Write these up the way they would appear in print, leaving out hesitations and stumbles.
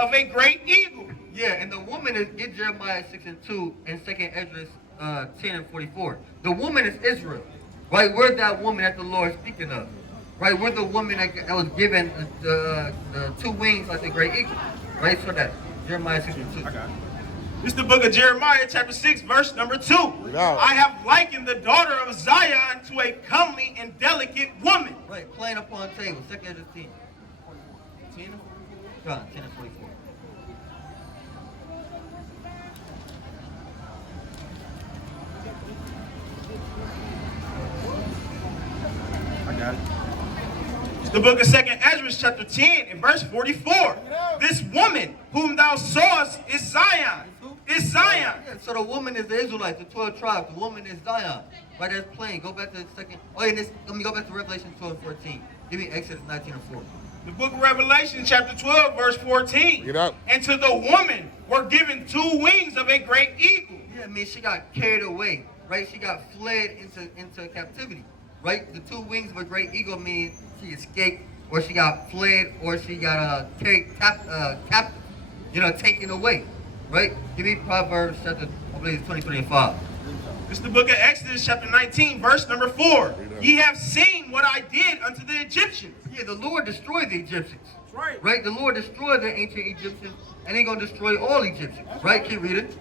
of a great eagle. Yeah, and the woman is, get Jeremiah 6 and 2 and 2nd Ezra 10 and 44. The woman is Israel, right? We're that woman that the Lord is speaking of, right? We're the woman that was given the 2 wings like the great eagle, right? So that Jeremiah 6 and 2. I got it. This is the book of Jeremiah, chapter 6, verse number 2. I have likened the daughter of Zion to a comely and delicate woman. Right, playing upon table, 2nd Ezra 10. 10? John 10 and 44. I got it. It's the book of 2nd Ezra, chapter 10, and verse 44. This woman whom thou sawest is Zion. Is Zion. Yeah, so the woman is the Israelites, the 12 tribes. The woman is Zion. Right, that's plain. Go back to the second. Oh, and this, let me go back to Revelation 12 and 14. Give me Exodus 19 and 4. The book of Revelation, chapter 12, verse 14. Get up. And to the woman were given 2 wings of a great eagle. Yeah, I mean, she got carried away, right? She got fled into captivity, right? The 2 wings of a great eagle mean she escaped, or she got fled, or she got carried captive, taken away, right? Give me Proverbs chapter, I believe it's 23 and 5. This is the book of Exodus, chapter 19, verse number 4. Ye have seen what I did unto the Egyptians. Yeah, the Lord destroyed the Egyptians. That's right. Right? The Lord destroyed the ancient Egyptians, and He's going to destroy all Egyptians. Right? Keep reading.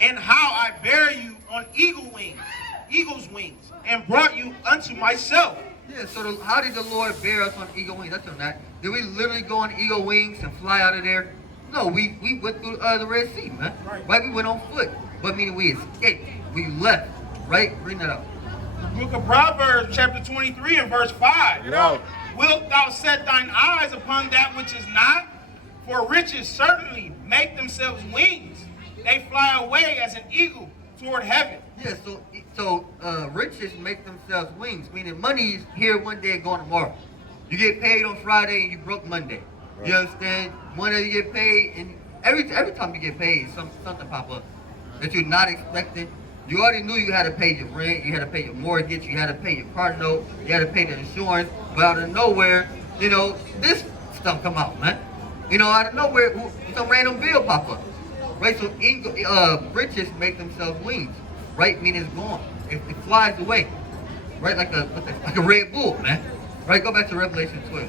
And how I bear you on eagle's wings, and brought you unto myself. Yeah, so how did the Lord bear us on eagle wings? That's that. Did we literally go on eagle wings and fly out of there? No, we went through the Red Sea, man. Right? We went on foot. But meaning we escaped. We left. Right? Bring that up. The book of Proverbs, chapter 23 and verse 5. Wilt thou set thine eyes upon that which is not? For riches certainly make themselves wings. They fly away as an eagle toward heaven. Yeah, so riches make themselves wings, meaning money is here one day and gone tomorrow. You get paid on Friday and you broke Monday. Right. You understand? One day you get paid, and every time you get paid, something pop up that you're not expecting. You already knew you had to pay your rent, you had to pay your mortgage, you had to pay your car note, you had to pay the insurance, but out of nowhere, this stuff come out, man. Out of nowhere, some random bill pop up. Right, so riches make themselves wings, right? Meaning it's gone. It flies away, right? Like a Red Bull, man. Right, go back to Revelation 12.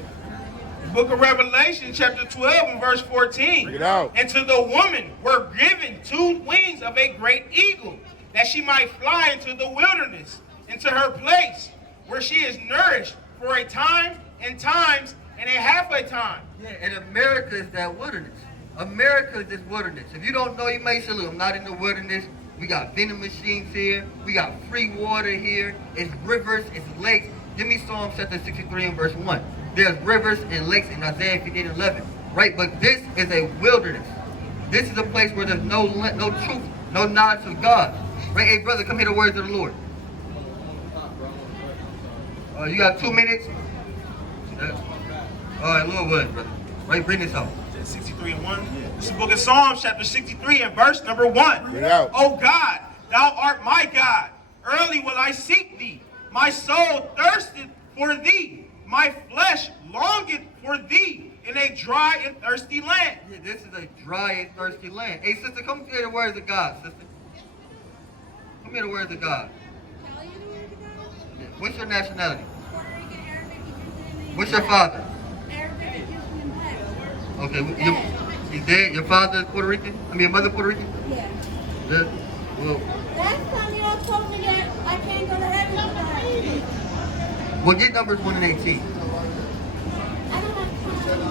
The book of Revelation, chapter 12 and verse 14. Bring it out. And to the woman were given 2 wings of a great eagle, that she might fly into the wilderness, into her place, where she is nourished for a time and times and a half a time. Yeah, and America is that wilderness. America is this wilderness. If you don't know, you may say, look, I'm not in the wilderness. We got vending machines here. We got free water here. It's rivers, it's lakes. Give me Psalm chapter 63 and verse 1. There's rivers and lakes in Isaiah 58 and 11. Right, but this is a wilderness. This is a place where there's no truth, no knowledge of God. Right, hey brother, come hear the words of the Lord. You got 2 minutes. All right, Lord willing, brother. Right, bring this out. 63 and 1. This is the book of Psalms, chapter 63 and verse number 1. Yeah. O God, thou art my God. Early will I seek thee. My soul thirsteth for thee. My flesh longeth for thee in a dry and thirsty land. Yeah, this is a dry and thirsty land. Hey, sister, come hear the words of God, sister. Come hear the words of God. Yeah. What's your nationality? What's your father? Okay, he's dead. Your father is Puerto Rican? I mean, your mother Puerto Rican? Yeah. Well, Last time y'all told me that I can't go to heaven tonight. well, get numbers 1 and 18. I don't have time.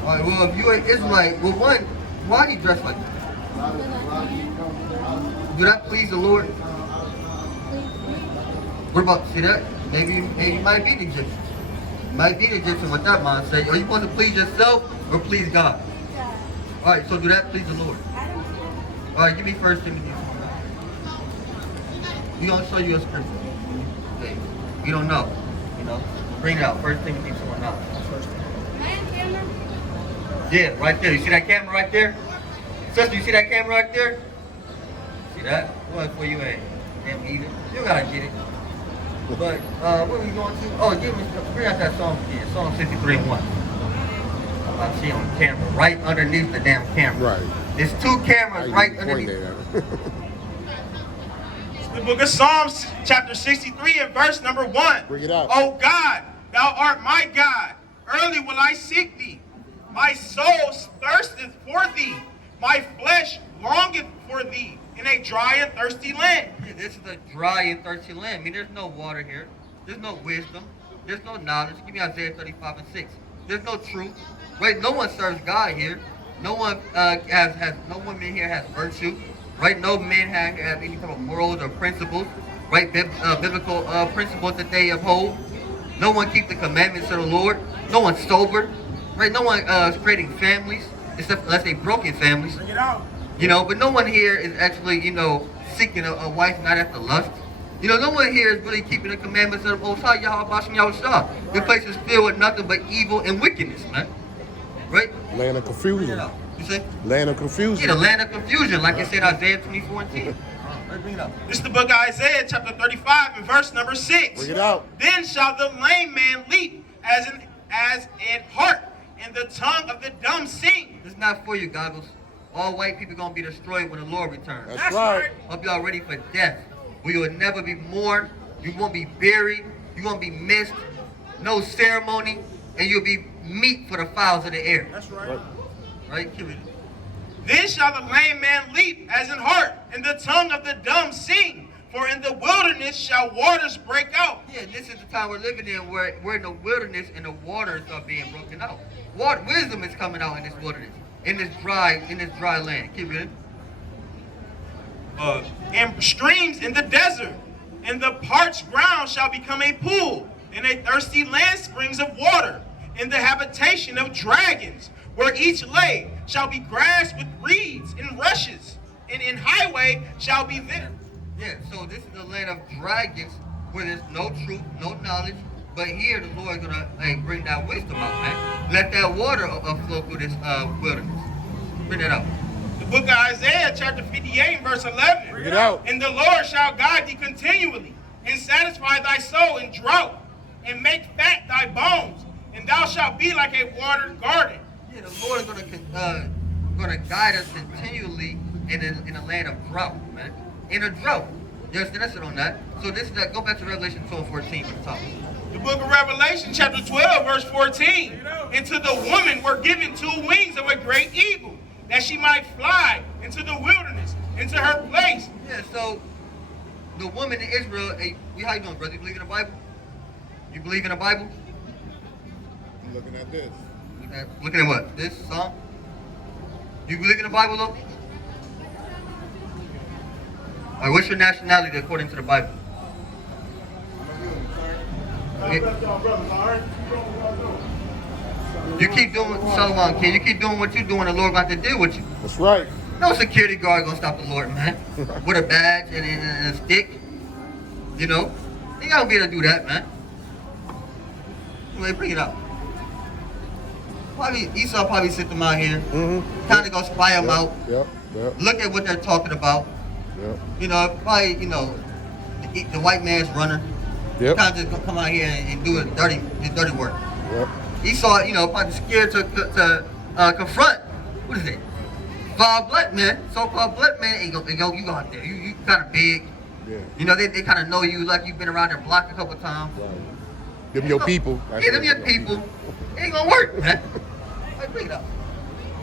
All right, well, if you're an Israelite, well, one, why do you dress like that? Do that please the Lord? What about, see that? Maybe you might be the Egyptian. Might be the Egyptian with that mindset. Are you supposed to please yourself or please God? All right, so do that please the Lord. All right, give me 1 Timothy. We're going to show you a scripture. Okay. You don't know, Bring it out. 1 Timothy 2:9. Yeah, right there. You see that camera right there? Sister, you see that camera right there? See that? One for you ain't. Damn either. You gotta get it. But what are we going to? Oh, bring out that song again. Psalm 63 and 1. All I see on camera, right underneath the damn camera. Right. There's two cameras How right you point underneath. that The book of Psalms, chapter 63 and verse number 1. Bring it out. O God, thou art my God. Early will I seek thee. My soul thirsteth for thee. My flesh longeth for thee in a dry and thirsty land. Yeah, this is a dry and thirsty land. I mean, there's no water here. There's no wisdom. There's no knowledge. Give me Isaiah 35 and 6. There's no truth. Right? No one serves God here. No one no one in here has virtue. Right? No men have any type of morals or principles. Right? Biblical principles that they uphold. No one keeps the commandments of the Lord. No one's sober. Right? No one is creating families, except unless they broken families. Bring it out. You know, but no one here is actually, you know, seeking a wife not after lust. You know, no one here is really keeping the commandments of the Most High, Yahweh Hashem Yahushua. This place is filled with nothing but evil and wickedness, man. Right? Land of confusion. You say? Land of Yeah, confusion. the land of confusion, like it said Isaiah 24 and 10. Right, bring it up. This is the book of Isaiah, chapter 35 and verse number 6. Bring it out. Then shall the lame man leap as an hart, and the tongue of the dumb sing. This is not for you, goggles. All white people gonna be destroyed when the Lord returns. That's right. Hope y'all ready for death. We will never be mourned. You won't be buried. You won't be missed. No ceremony, and you'll be meat for the fowls of the air. That's right. Right? Keep it. Then shall the lame man leap as an hart, and the tongue of the dumb sing. For in the wilderness shall waters break out. Yeah, this is the time we're living in, where we're in the wilderness and the waters are being broken out. What wisdom is coming out in this wilderness, in this dry land. Keep it. And streams in the desert, and the parched ground shall become a pool, and a thirsty land springs of water, and the habitation of dragons, where each lay shall be grass with reeds and rushes, and in highway shall be there. Yeah, so this is the land of dragons, where there's no truth, no knowledge, but here the Lord is gonna bring that wisdom out, man. Let that water flow through this wilderness. Bring that out. The book of Isaiah, chapter 58, verse 11. Bring it out. And the Lord shall guide thee continually, and satisfy thy soul in drought, and make fat thy bones, and thou shalt be like a watered garden. Yeah, the Lord is gonna guide us continually in a land of drought, man. In a drought. You understand? That's it on that. So this is that. Go back to Revelation 12:14 for the top. The book of Revelation, chapter 12, verse 14. And to the woman were given 2 wings of a great eagle, that she might fly into the wilderness, into her place. Yeah, so the woman in Israel, hey, how you doing, brother? You believe in the Bible? You believe in the Bible? I'm looking at this. Looking at what? This song? You believe in the Bible, though? All right, what's your nationality according to the Bible? You keep doing, Solomon, King, you keep doing what you're doing, the Lord got to deal with you. That's right. No security guard gonna stop the Lord, man. With a badge and a stick. You know? They gotta be able to do that, man. Anyway, bring it up. Probably Esau probably sent them out here. Mm-hmm. Kind of go spy them out. Yep. Look at what they're talking about. Yep. You know, probably, you know, the white man's runner. Yep. Kind of just gonna come out here and do his dirty work. Yep. Esau, you know, probably scared to confront. What is it? 5 black men, so-called black men, and go, you go out there. You kind of big. Yeah. You know, they kind of know you like you've been around their block a couple times. Right. Them your people. Yeah, them your people. It ain't gonna work, man. Like, bring it up.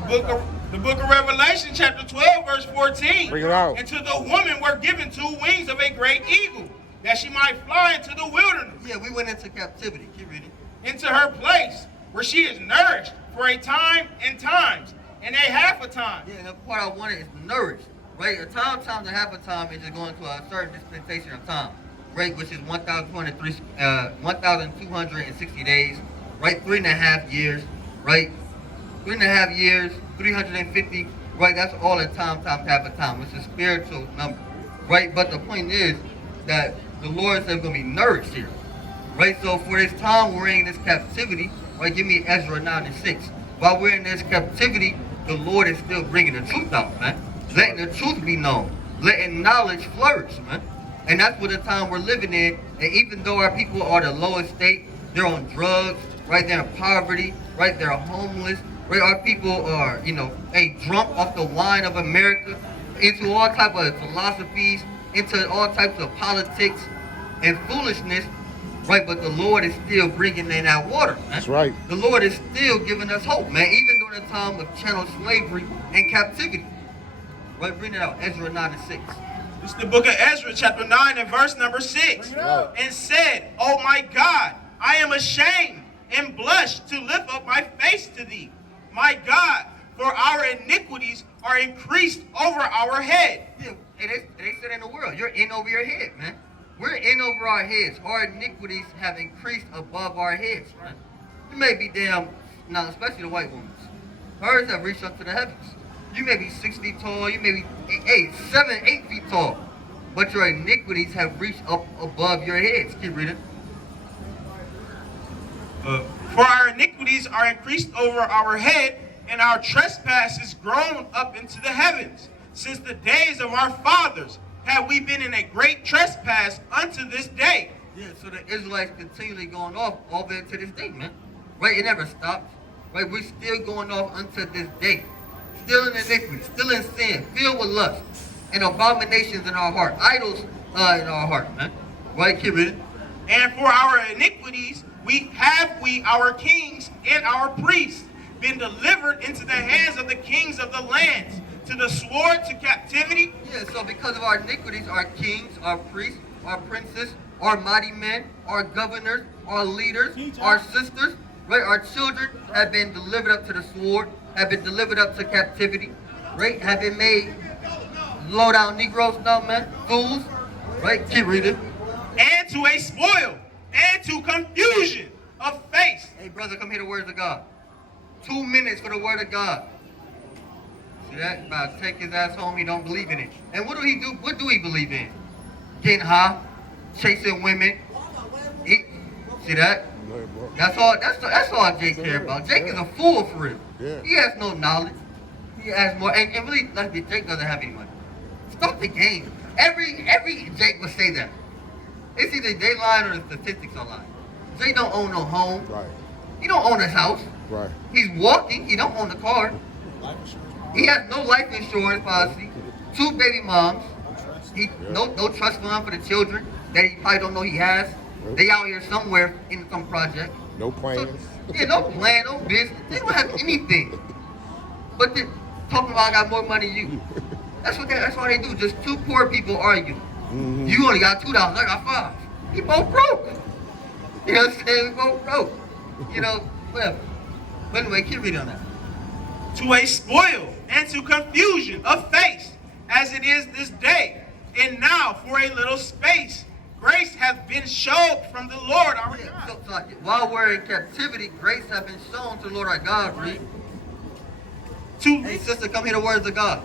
The book of Revelation, chapter 12, verse 14. Bring it out. And to the woman were given 2 wings of a great eagle, that she might fly into the wilderness, Yeah, we went into captivity. Keep reading. into her place, where she is nourished for a time and times, and a half a time. Yeah, and the part I wanted is nourished, right? A time and a half a time is just going to a certain dispensation of time, right? Which is 1,260 days, right? 3.5 years, right? 3.5 years, 350, right? That's all a time, half a time. It's a spiritual number, right? But the point is that the Lord said we're going to be nourished here, right? So for this time we're in this captivity, right? Give me Ezra 9 and 6. While we're in this captivity, the Lord is still bringing the truth out, man. Letting the truth be known. Letting knowledge flourish, man. And that's what the time we're living in. And even though our people are the lowest state, they're on drugs, right? They're in poverty, right? They're homeless, right? Our people are, drunk off the wine of America, into all type of philosophies, into all types of politics and foolishness, right? But the Lord is still bringing in that water, man. That's right. The Lord is still giving us hope, man, even during the time of chattel slavery and captivity. Right, bring it out, Ezra 9:6. It's the book of Ezra, chapter 9 and verse number 6. And said, "Oh my God, I am ashamed and blush to lift up my face to thee, my God, for our iniquities are increased over our head." Yeah, and they said in the world, you're in over your head, man. We're in over our heads. Our iniquities have increased above our heads, man. You may be damn, now especially the white women. Hers have reached up to the heavens. You may be 6 feet tall, you may be 7, 8 feet tall, but your iniquities have reached up above your heads. Keep reading. For our iniquities are increased over our head, and our trespasses grown up into the heavens. Since the days of our fathers have we been in a great trespass unto this day. Yeah, so the Israelites continually going off all the way to this day, man. Right, it never stops. Right, we're still going off unto this day. Still in iniquity, still in sin, filled with lust, and abominations in our heart, idols in our heart, man. Right, keep reading. And for our iniquities we, our kings and our priests, been delivered into the hands of the kings of the lands, to the sword, to captivity. Yeah, so because of our iniquities, our kings, our priests, our princes, our mighty men, our governors, our leaders, our sisters, right, our children have been delivered up to the sword, have been delivered up to captivity, right, have been made low down Negroes now, man, fools, right, keep reading. And to a spoil, and to confusion of face. Hey, brother, come hear the words of God. 2 minutes for the word of God. See that? About to take his ass home, he don't believe in it. And what do he do? What do he believe in? Getting high, chasing women. See that? That's all Jake care about. Jake is a fool for real. Yeah. He has no knowledge. He has more, and really, let's be, Jake doesn't have any money. Stop the game. Every Jake would say that. It's either they lying or the statistics are lying. Jake don't own no home. Right. He don't own his house. Right. He's walking. He don't own the car. He has no life insurance policy. 2 baby moms. He no trust fund for the children that he probably don't know he has. Nope. They out here somewhere in some project. No plans. So, yeah, no plan, no business. They don't have anything. But they talking about I got more money than you. That's all they do. Just 2 poor people argue. Mm-hmm. You only got $2. I got 5. We both broke. You know what I'm saying? We both broke. You know, whatever. But anyway, keep reading on that. To a spoil and to confusion of face, as it is this day. And now for a little space, grace hath been showed from the Lord our God. So, while we're in captivity, grace has been shown to the Lord our God. Read. Hey, sister, come hear the words of God.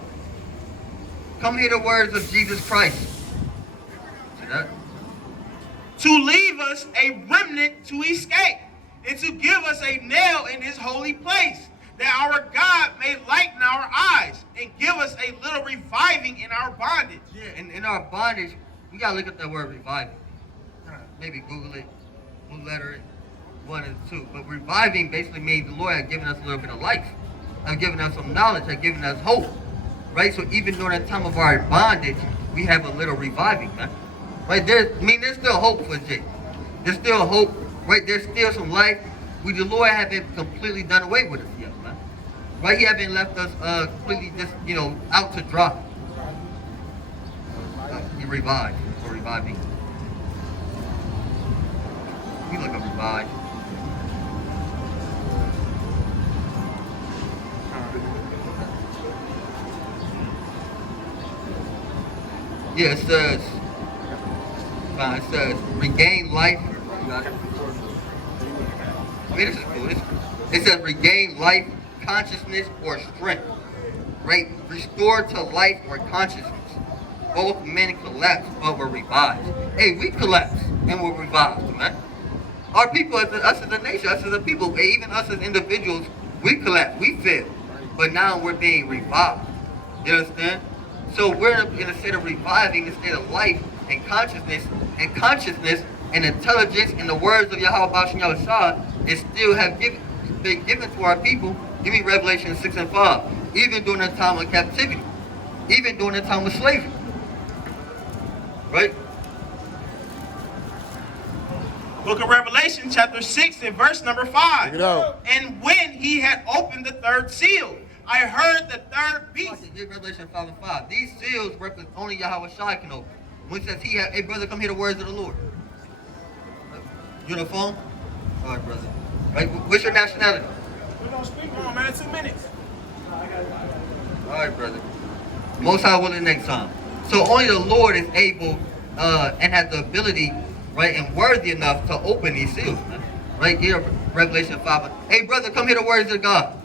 Come hear the words of Jesus Christ. See that? To leave us a remnant to escape, and to give us a nail in his holy place, that our God may lighten our eyes, and give us a little reviving in our bondage. Yeah, and in our bondage, we gotta look at that word reviving. Maybe Google it, blue letter it, 1 and 2. But reviving basically means the Lord has given us a little bit of life, has given us some knowledge, has given us hope. Right? So even during the time of our bondage, we have a little reviving, man. Right? There's still hope for Jake. There's still hope, right? There's still some life. The Lord haven't completely done away with us yet, man. Right? He haven't left us completely just, out to dry. He revived, or reviving. We look up revive. Yeah, it says regain life. You got it? I mean, this is cool. It says regain life, consciousness, or strength. Right? Restore to life or consciousness. Both men collapsed but were revived. Hey, we collapsed and were revived, man. Our people, us as a nation, us as a people, even us as individuals, we collapsed, we failed. But now we're being revived. You understand? So we're in a state of reviving, a state of life and consciousness and intelligence, and the words of Yahweh Bashem Yahushua is still have given been given to our people. Give me Revelation 6 and 5. Even during the time of captivity. Even during the time of slavery. Right? Book of Revelation, chapter 6 and verse number 5. Bring it out. And when he had opened the third seal, I heard the third beast. Give Revelation 5 and 5. These seals represent only Yahweh Shai can open. When it says he had, hey brother, come hear the words of the Lord. You on the phone? All right, brother. Right, what's your nationality? We don't speak on, man. 2 minutes. All right, brother. Most High willing next time. So only the Lord is able and has the ability, right, and worthy enough to open these seals. Right here, Revelation 5. Hey, brother, come hear the words of God.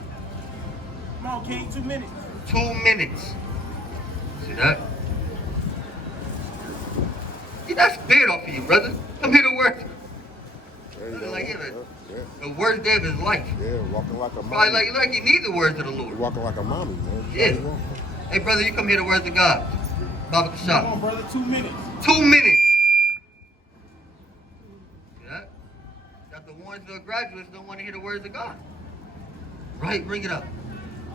Come on, King. 2 minutes. 2 minutes. See that? Get that spirit off of you, brother. Come hear the words. There you go. Like, yeah, Yeah. the words there of his life. Yeah, walking like a Probably mommy. like you need the words of the Lord. Walking like a mommy, man. Yeah. Hey, brother, you come hear the words of God. Baba Come Kashab. on, brother. 2 minutes. 2 minutes. See that? That the ones that are graduates don't want to hear the words of God. Right? Bring it up.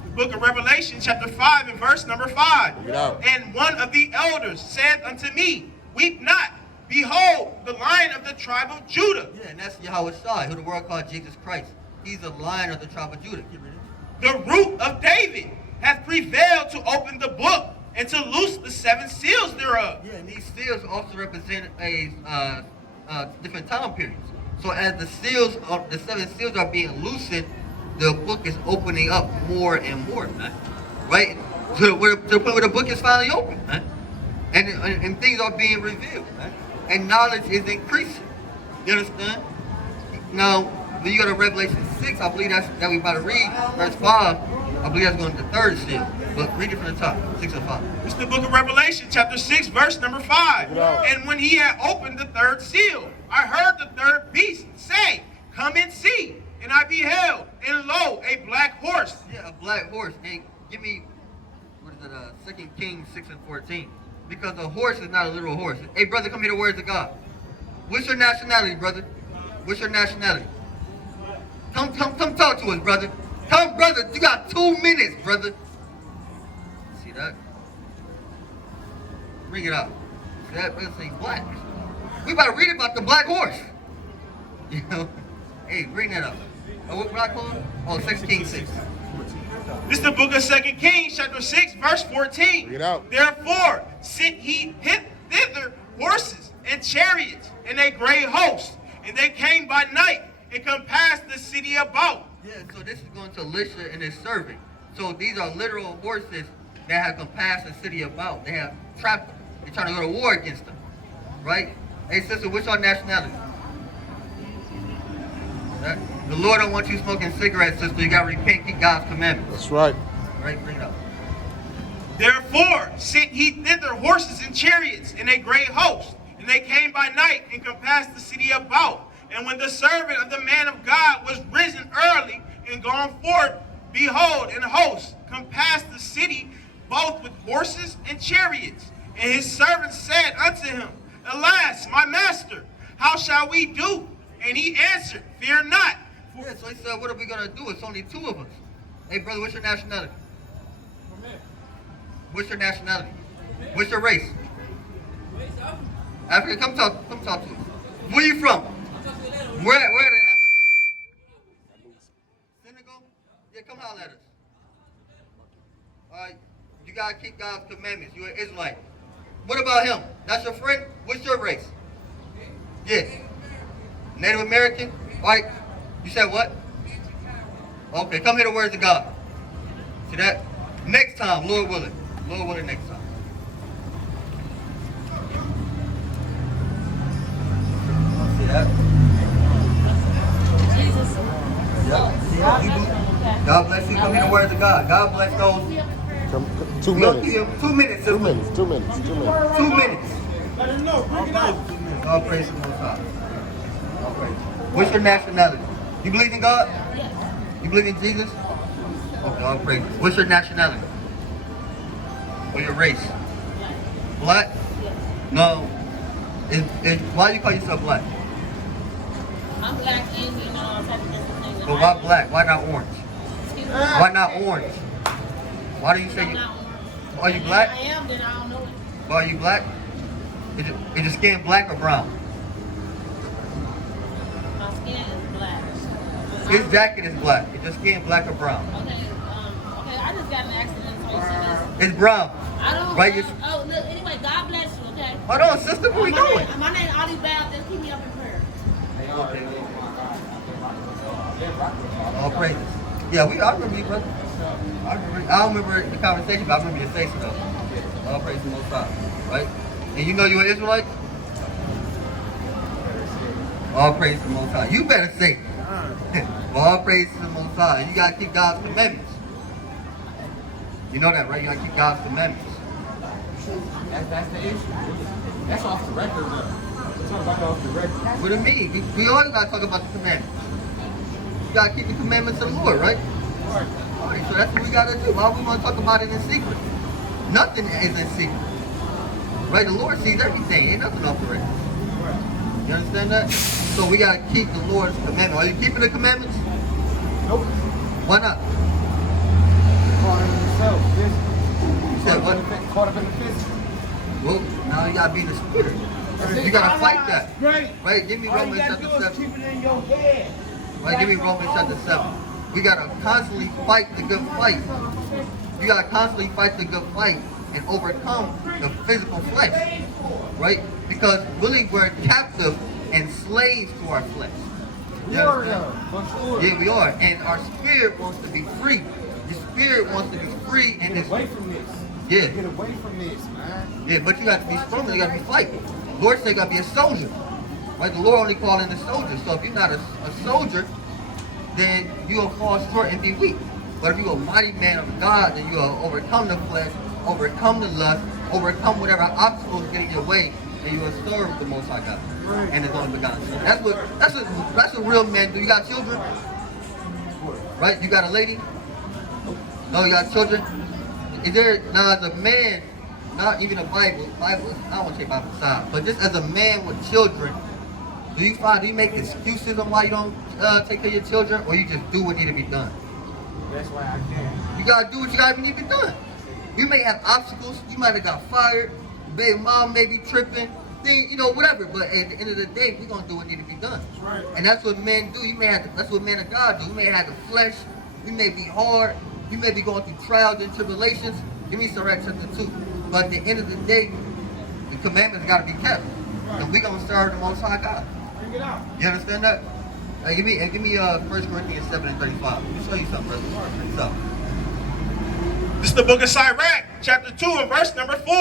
The book of Revelation, chapter 5 and verse number 5. Bring it out. And one of the elders said unto me, weep not. Behold, the Lion of the tribe of Judah, Yeah, and that's Yahweh Shai, who the world called Jesus Christ. He's the Lion of the tribe of Judah. Get rid of it. the root of David, hath prevailed to open the book and to loose the 7 seals thereof. Yeah, and these seals also represent a different time periods. So as the seals, the 7 seals are being loosened, the book is opening up more and more, man. Right? To the point where the book is finally open, man. And things are being revealed, man. And knowledge is increasing. You understand? Now, when you go to Revelation 6, I believe that we about to read, verse 5, I believe that's going to the 3rd seal. But read it from the top, 6 and 5. It's the book of Revelation, chapter 6, verse number 5. And when he had opened the 3rd seal, I heard the 3rd beast say, come and see. And I beheld, and lo, a black horse. Yeah, a black horse. Hey, give me, what is it, 2 Kings 6 and 14. Because a horse is not a literal horse. Hey, brother, come hear the words of God. What's your nationality, brother? What's your nationality? Come talk to us, brother. Come, brother, you got 2 minutes, brother. See that? Bring it out. See that? Brother say black. We about to read about the black horse. You know? Hey, bring that up. Oh, what black horse? Oh, 2 Kings 6. This is the book of 2 Kings, chapter 6, verse 14. Bring it out. Therefore sent he thither horses and chariots and a great host, and they came by night and compassed the city about. Yeah, so this is going to Elisha and his servant. So these are literal horses that have compassed the city about. They have trapped them. They're trying to go to war against them. Right? Hey, sister, what's your nationality? Right? The Lord don't want you smoking cigarettes, sister. You got to repent, keep God's commandments. That's right. Right? Bring it up. Therefore sent he thither horses and chariots and a great host, and they came by night and compassed the city about. And when the servant of the man of God was risen early and gone forth, behold, an host compassed the city both with horses and chariots. And his servant said unto him, Alas, my master, how shall we do? And he answered, Fear not. Yeah, so he said, what are we going to do? It's only 2 of us. Hey, brother, what's your nationality? What's your nationality? What's your race? Africa, come talk to us. Where you from? Where in Africa? Senegal? Yeah, come holler at us. Alright, you gotta keep God's commandments. You're an Israelite. What about him? That's your friend? What's your race? Yes. Native American? Alright, you said what? Okay, come hear the words of God. See that? Next time, Lord willing. Lord willing, next time. See that? Jesus. Yeah. God bless you. Come hear the words of God. God bless those. Come, 2 We'll minutes. give you 2 minutes. 2 minutes. 2 minutes. 2 minutes. 2 minutes. Let him know, bring it out. All praise to the Most High. All praise. What's your nationality? You believe in God? Yes. You believe in Jesus? Okay, all praise. What's your nationality? Or your race? Black? No. Why do you call yourself black? I'm black and type of different things. But why black? Why not orange? Excuse me. Why not orange? Why do you say I'm you? not orange. Are you If black? I am, then I don't know it. Why are you black? Is your skin black or brown? My skin is black. His jacket is black. Is your skin black or brown? Okay, I just got in an accident, so you see this. It's brown. I don't. Right, Oh, look. Anyway, God bless you. Okay. Hold on, sister. Where we going? My name Ali Bell. Just keep me up in prayer. Okay. All praises. Yeah, I remember you, brother. I don't remember the conversation, but I remember your face though. All praise to the Most High, right? And you know you're an Israelite? All praise to the Most High. You better say it. All praise to the Most High. And you gotta keep God's commandments. You know that, right? You gotta keep God's commandments. That's the issue. That's off the record, though. We're talking about off the record. What do you mean? We always gotta talk about the commandments. You gotta keep the commandments of the Lord, right? Alright, so that's what we gotta do. Why we wanna talk about it in secret? Nothing is in secret. Right? The Lord sees everything. Ain't nothing off the record. You understand that? So we gotta keep the Lord's commandments. Are you keeping the commandments? Nope. Why not? Caught up in yourself. You said what? Caught up in the physical. Well, now you gotta be in the spirit. You gotta fight that. Great. Right? Give me All you Romans gotta do chapter is 7. keep it in your head. Right? Give me Romans chapter 7. We gotta constantly fight the good fight. You gotta constantly fight the good fight and overcome the physical flesh. Right? Because really we're captive and slaves to our flesh. You understand? For sure. Yeah, we are. And our spirit wants to be free. The spirit wants to be free and Get it's away from this. yeah. Get away from this, man. Yeah, but you got to be strong. You got to be fighting. The Lord said you got to be a soldier. Right? The Lord only called in the soldier. So if you're not a soldier, then you'll fall short and be weak. But if you're a mighty man of God, then you'll overcome the flesh, overcome the lust, overcome whatever obstacles get in your way, and you will serve the Most High God and His only begotten Son. That's what real men do. You got children, right? You got a lady. No, you got children. Is there now as a man, not even a Bible, I don't want to say Bible side, but just as a man with children, do you make excuses on why you don't take care of your children, or you just do what need to be done? That's why I can't. You gotta do what you gotta need to be done. You may have obstacles. You might have got fired. Your baby mom may be tripping. Whatever. But at the end of the day, we're gonna do what need to be done. That's right. And that's what men do. That's what men of God do. You may have the flesh. You may be hard. You may be going through trials and tribulations. Give me Sirach chapter 2. But at the end of the day, the commandments got to be kept. And we're going to serve the Most High God. Bring it out. You understand that? Give me 1 Corinthians 7 and 35. Let me show you something, brother. Check this out. This is the book of Sirach, chapter 2 and verse number 4.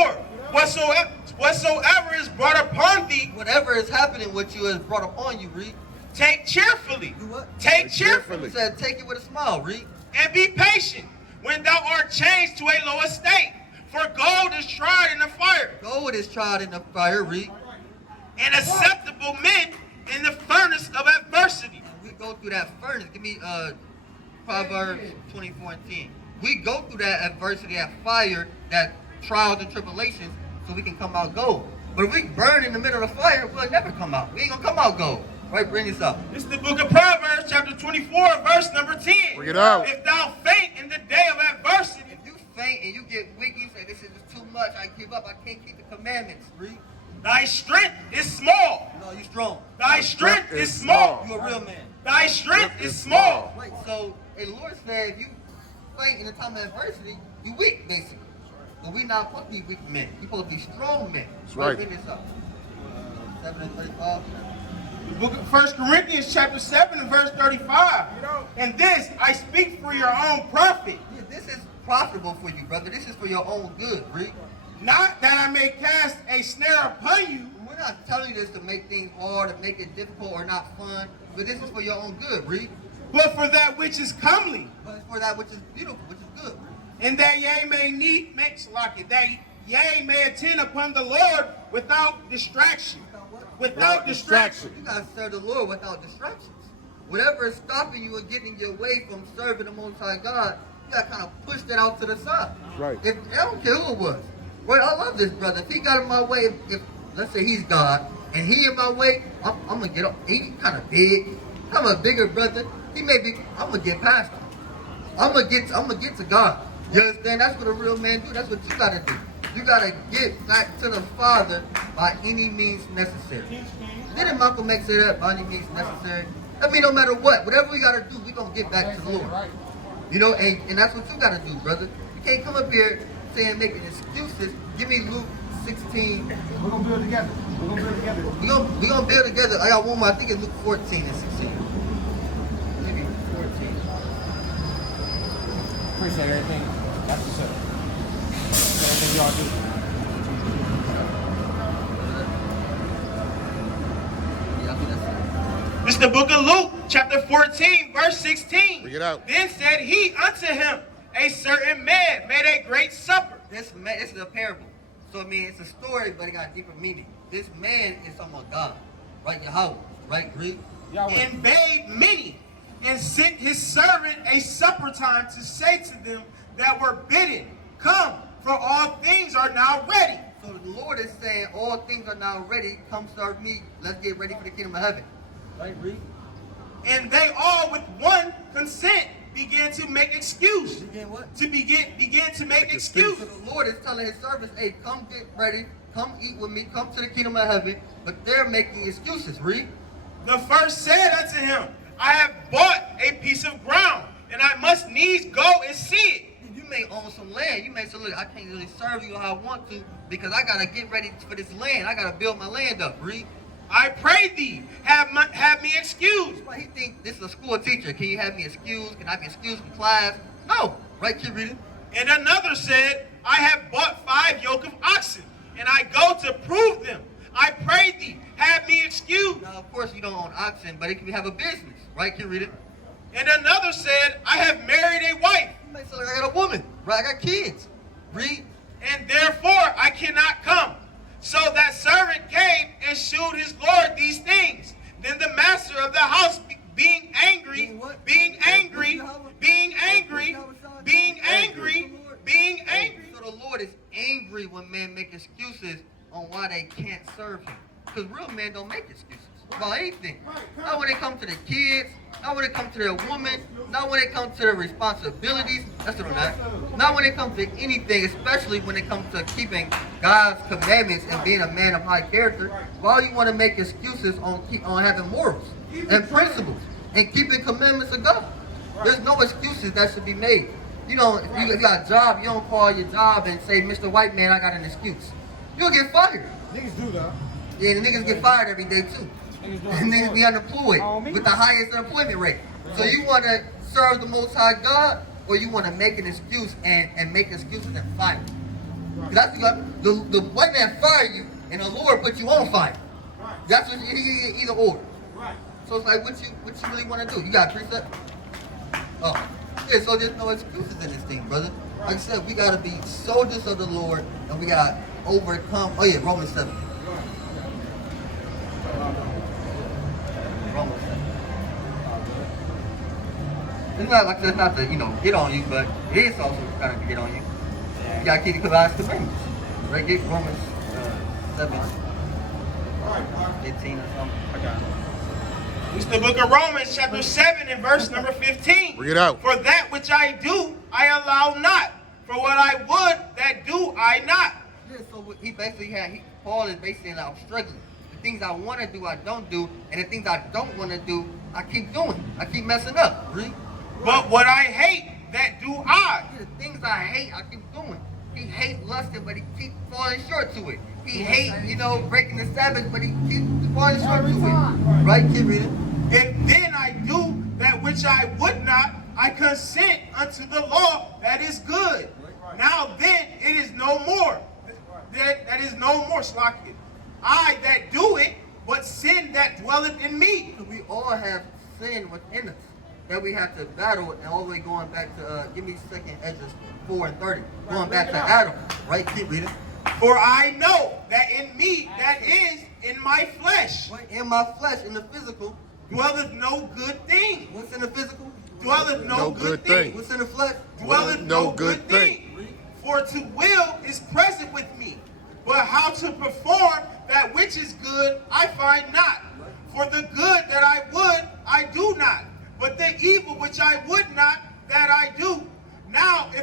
Whatsoever is brought upon thee, Whatever is happening with you is brought upon you, read. take cheerfully. Do what? Take cheerfully. He said, take it with a smile, read. And be patient when thou art changed to a low estate. For gold is tried in the fire, Gold is tried in the fire, read. and acceptable men in the furnace of adversity. We go through that furnace. Give me Proverbs 24 and 10. We go through that adversity, that fire, that trials and tribulations, so we can come out gold. But if we burn in the middle of the fire, we'll never come out. We ain't gonna come out gold. Right, bring this up. This is the book of Proverbs, chapter 24, verse number 10. Bring it out. If thou faint in the day of adversity, If you faint and you get weak, you say, this is just too much, I give up, I can't keep the commandments, read. thy strength is small. No, you strong. Thy strength is small. You a real man. Thy strength is small. Right, so the Lord said if you faint in the time of adversity, you weak, basically. But we not supposed to be weak men. We supposed to be strong men. That's right. Bring this up. 7 and 35. The book of 1 Corinthians, chapter 7 and verse 35. And this I speak for your own profit, Yeah, this is profitable for you, brother. This is for your own good, read. not that I may cast a snare upon you, We're not telling you this to make things hard, to make it difficult or not fun, but this is for your own good, read. but for that which is comely, But it's for that which is beautiful, which is good, read. and that ye may that ye may attend upon the Lord without distraction. Without distraction. You gotta serve the Lord without distractions. Whatever is stopping you and getting you away from serving the Most High God, you gotta kind of push that out to the side. Right. If I don't care who it was. Right, I love this brother. If he got in my way, if let's say he's God and he in my way, I'm gonna get up. He kind of big. I'm a bigger brother. He may be, I'm gonna get past him. I'm gonna get to God. You understand? That's what a real man do. That's what you gotta do. You gotta get back to the Father by any means necessary. Didn't Malcolm X say that? By any means necessary. I mean, no matter what, whatever we gotta do, we gonna get back to the Lord. You know, and that's what you gotta do, brother. You can't come up here saying making excuses. Give me Luke 16. We're gonna build together. We're gonna build together. We gonna build together. I got one more. I think it's Luke 14 and 16. Maybe 14. Appreciate everything. That's what's up. Everything y'all do. Yeah, I think that's it. This is the book of Luke, chapter 14, verse 16. Bring it out. Then said he unto him, a certain man made a great supper. This is a parable. So, I mean, it's a story, but it got deeper meaning. This man is talking about God, right? Yahweh, right? Greek. Y'all win. And bade many, and sent his servant a supper time to say to them that were bidden, come, for all things are now ready. So the Lord is saying, all things are now ready. Come serve me. Let's get ready for the kingdom of heaven. Right, read. And they all with one consent began to make excuse. Begin what? Began to make excuse. So the Lord is telling his servants, hey, come get ready. Come eat with me. Come to the kingdom of heaven. But they're making excuses. Read. The first said unto him, I have bought a piece of ground, and I must needs go and see it. You may own some land. You may say, look, I can't really serve you how I want to because I got to get ready for this land. I got to build my land up. Read. I pray thee, have me excused. Well, he think this is a school teacher. Can you have me excused? Can I be excused from class? No. Right, keep reading. And another said, I have bought 5 yoke of oxen, and I go to prove them. I pray thee, have me excused. Now, of course, you don't own oxen, but it can have a business. Right, keep reading. And another said, I have married a wife, You may say, like, I got a woman. Right, I got kids. Read. and therefore I cannot come. So that servant came and shewed his Lord these things. Then the master of the house, being angry, So the Lord is angry when men make excuses on why they can't serve him. Because real men don't make excuses about anything. Not when it comes to the kids, not when it comes to their woman, not when it comes to their responsibilities. That's what I'm not. Not when it comes to anything, especially when it comes to keeping God's commandments and being a man of high character. Why you want to make excuses on having morals and principles and keeping commandments of God? There's no excuses that should be made. You know, if you got a job, you don't call your job and say, Mr. White Man, I got an excuse. You'll get fired. Niggas do though. Yeah, the niggas get fired every day too. And niggas be unemployed with the highest unemployment rate. So you want to serve the Most High God, or you want to make an excuse and make excuses and fire? That's the white man fire you, and the Lord put you on fire. That's what you either or. So it's like, what you really want to do? You got a precept? Oh, yeah. So there's no excuses in this thing, brother. Like I said, we gotta be soldiers of the Lord, and we gotta overcome. Oh yeah, Romans 7. Romans 7. It's not like that's not to get on you, but it is also kind of to get on you. You gotta keep the God's commandments. Right? Get Romans 7, 15 or something. I got it. It's the book of Romans, chapter 7, and verse number 15. Bring it out. For that which I do, I allow not. For what I would, that do I not. Yeah, so what he basically Paul is basically saying, I'm struggling. The things I want to do, I don't do, and the things I don't want to do, I keep doing. I keep messing up. Read. But what I hate, that do I. Yeah, the things I hate, I keep doing. He hates lusting, but he keeps falling short to it. He hates, breaking the Sabbath, but he keeps falling short to it. Right, keep reading. If then I do that which I would not, I consent unto the law that is good. Now then it is no more. That is no more, Slakia. I that do it, but sin that dwelleth in me. So we all have sin within us that we have to battle, and all the way going back to, give me 2nd Ezra 4 and 30. Going back to Adam. Right, keep reading. For I know that in me, that is in my flesh, Right, in my flesh, in the physical. dwelleth no good thing. What's in the physical? Dwelleth no good thing. What's in the flesh? Dwelleth no good thing. For to will is present with me, but how to perform that which is good I find not. For the good that I would, I do not, but the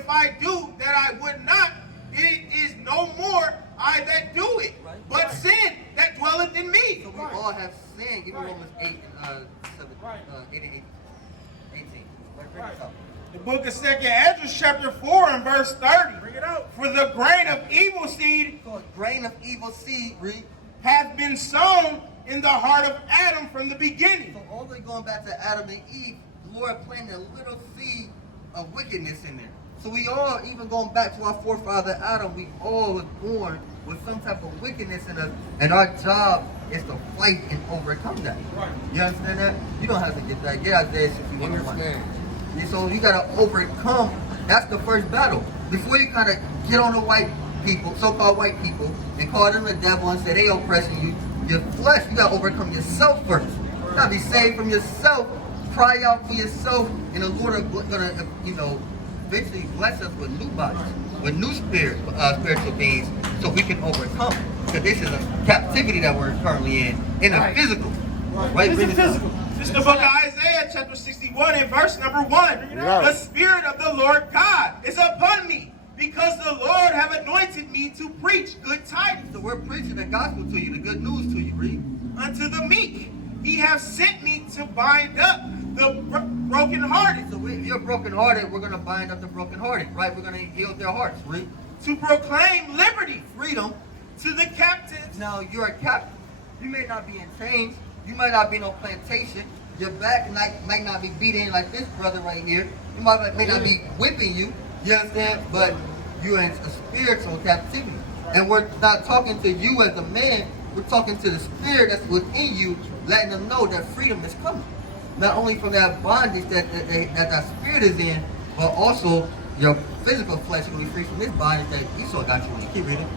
if I do that I would not, it is no more I that do it, but sin that dwelleth in me. So we all have sinned. Give me Romans 8 and 8 and 18. Right, bring it up. The book of 2nd Ezra, chapter 4 and verse 30. Bring it out. For the grain of evil seed So a grain of evil seed, read. hath been sown in the heart of Adam from the beginning. So all the way going back to Adam and Eve, the Lord planted a little seed of wickedness in there. So we all, even going back to our forefather Adam, we all was born with some type of wickedness in us, and our job is to fight and overcome that. Right. You understand that? You don't have to get that. Get Isaiah 61. Understand. Yeah, so you gotta overcome. That's the first battle. Before you kind of get on the white people, so-called white people, and call them the devil and say they oppressing you, your flesh, you gotta overcome yourself first. You gotta be saved from yourself. Cry out for yourself, and the Lord is gonna, eventually bless us with new bodies, with new spiritual beings, so we can overcome. Because this is a captivity that we're currently in a physical. Right? This is physical. This is the book of Isaiah, chapter 61 and verse number 1. Yeah. The Spirit of the Lord God is upon me, because the Lord have anointed me to preach good tidings So we're preaching the gospel to you, the good news to you, read. unto the meek. He hath sent me to bind up the brokenhearted, So if you're brokenhearted, we're going to bind up the brokenhearted, right? We're going to heal their hearts, read. to proclaim liberty Freedom. to the captives. Now, you're a captive. You may not be in chains. You might not be in no plantation. Your back might not be beating like this brother right here. You may not be whipping you. You understand? But you're in a spiritual captivity. And we're not talking to you as a man. We're talking to the spirit that's within you, letting them know that freedom is coming. Not only from that bondage that spirit is in, but also your physical flesh will be free from this bondage that Esau got you in. Keep reading.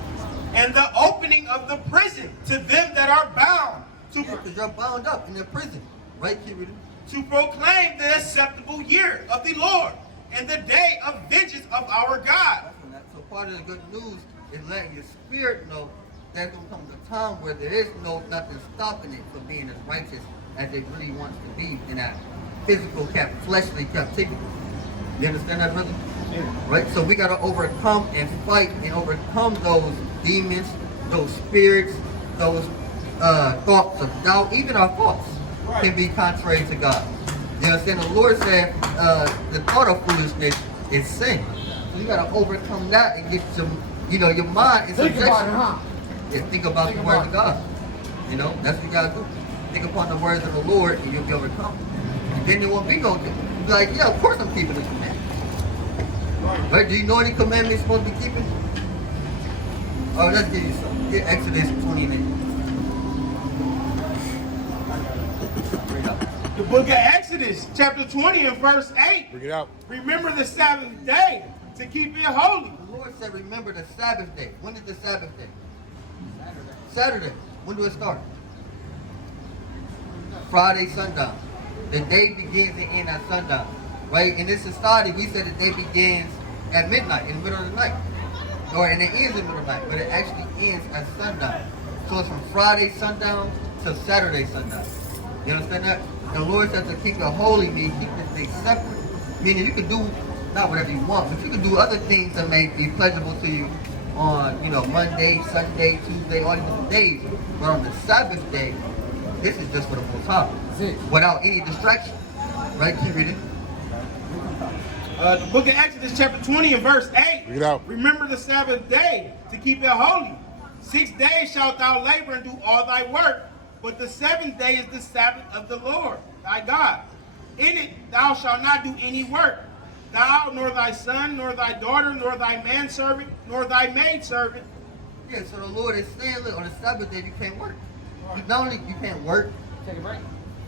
And the opening of the prison to them that are bound, Because you're bound up in the prison. Right? Keep reading. to proclaim the acceptable year of the Lord and the day of vengeance of our God. So part of the good news is letting your spirit know there's going to come a time where there is nothing stopping it from being as righteous as it really wants to be in that physical, fleshly captivity. You understand that, brother? Yeah. Right? So we got to overcome and fight and overcome those demons, those spirits, those thoughts of doubt. Even our thoughts can be contrary to God. You understand? The Lord said the thought of foolishness is sin. So you got to overcome that and get your mind in Think subjection. about it, huh? Yeah, think about the words of God. You know, that's what you got to do. Think upon the words of the Lord and you'll be overcome. And then there won't be no, you'll be like, yeah, of course I'm keeping the commandments. Right? Do you know any commandments you're supposed to be keeping? Oh, let's give you some. Get Exodus 28. Bring it up. The book of Exodus, chapter 20 and verse 8. Bring it out. Remember the Sabbath day to keep it holy. The Lord said, remember the Sabbath day. When is the Sabbath day? Saturday. When do it start? Friday, sundown. The day begins and ends at sundown. Right? In this society, we say the day begins at midnight, in the middle of the night. And it ends in the middle of the night, but it actually ends at sundown. So it's from Friday sundown to Saturday sundown. You understand that? The Lord said to keep it holy, meaning keep this day separate. Meaning you can do not whatever you want, but you can do other things that may be pleasurable to you on, Monday, Sunday, Tuesday, all these different days. But on the Sabbath day, this is just for the Most High, without any distraction. Right? Keep reading. The book of Exodus, chapter 20 and verse 8. Read it out. Remember the Sabbath day to keep it holy. 6 days shalt thou labor and do all thy work, but the 7th day is the Sabbath of the Lord thy God. In it thou shalt not do any work, thou, nor thy son, nor thy daughter, nor thy manservant, nor thy maidservant. Yeah, so the Lord is saying, look, on the Sabbath day you can't work. Not only you can't work, Take a break.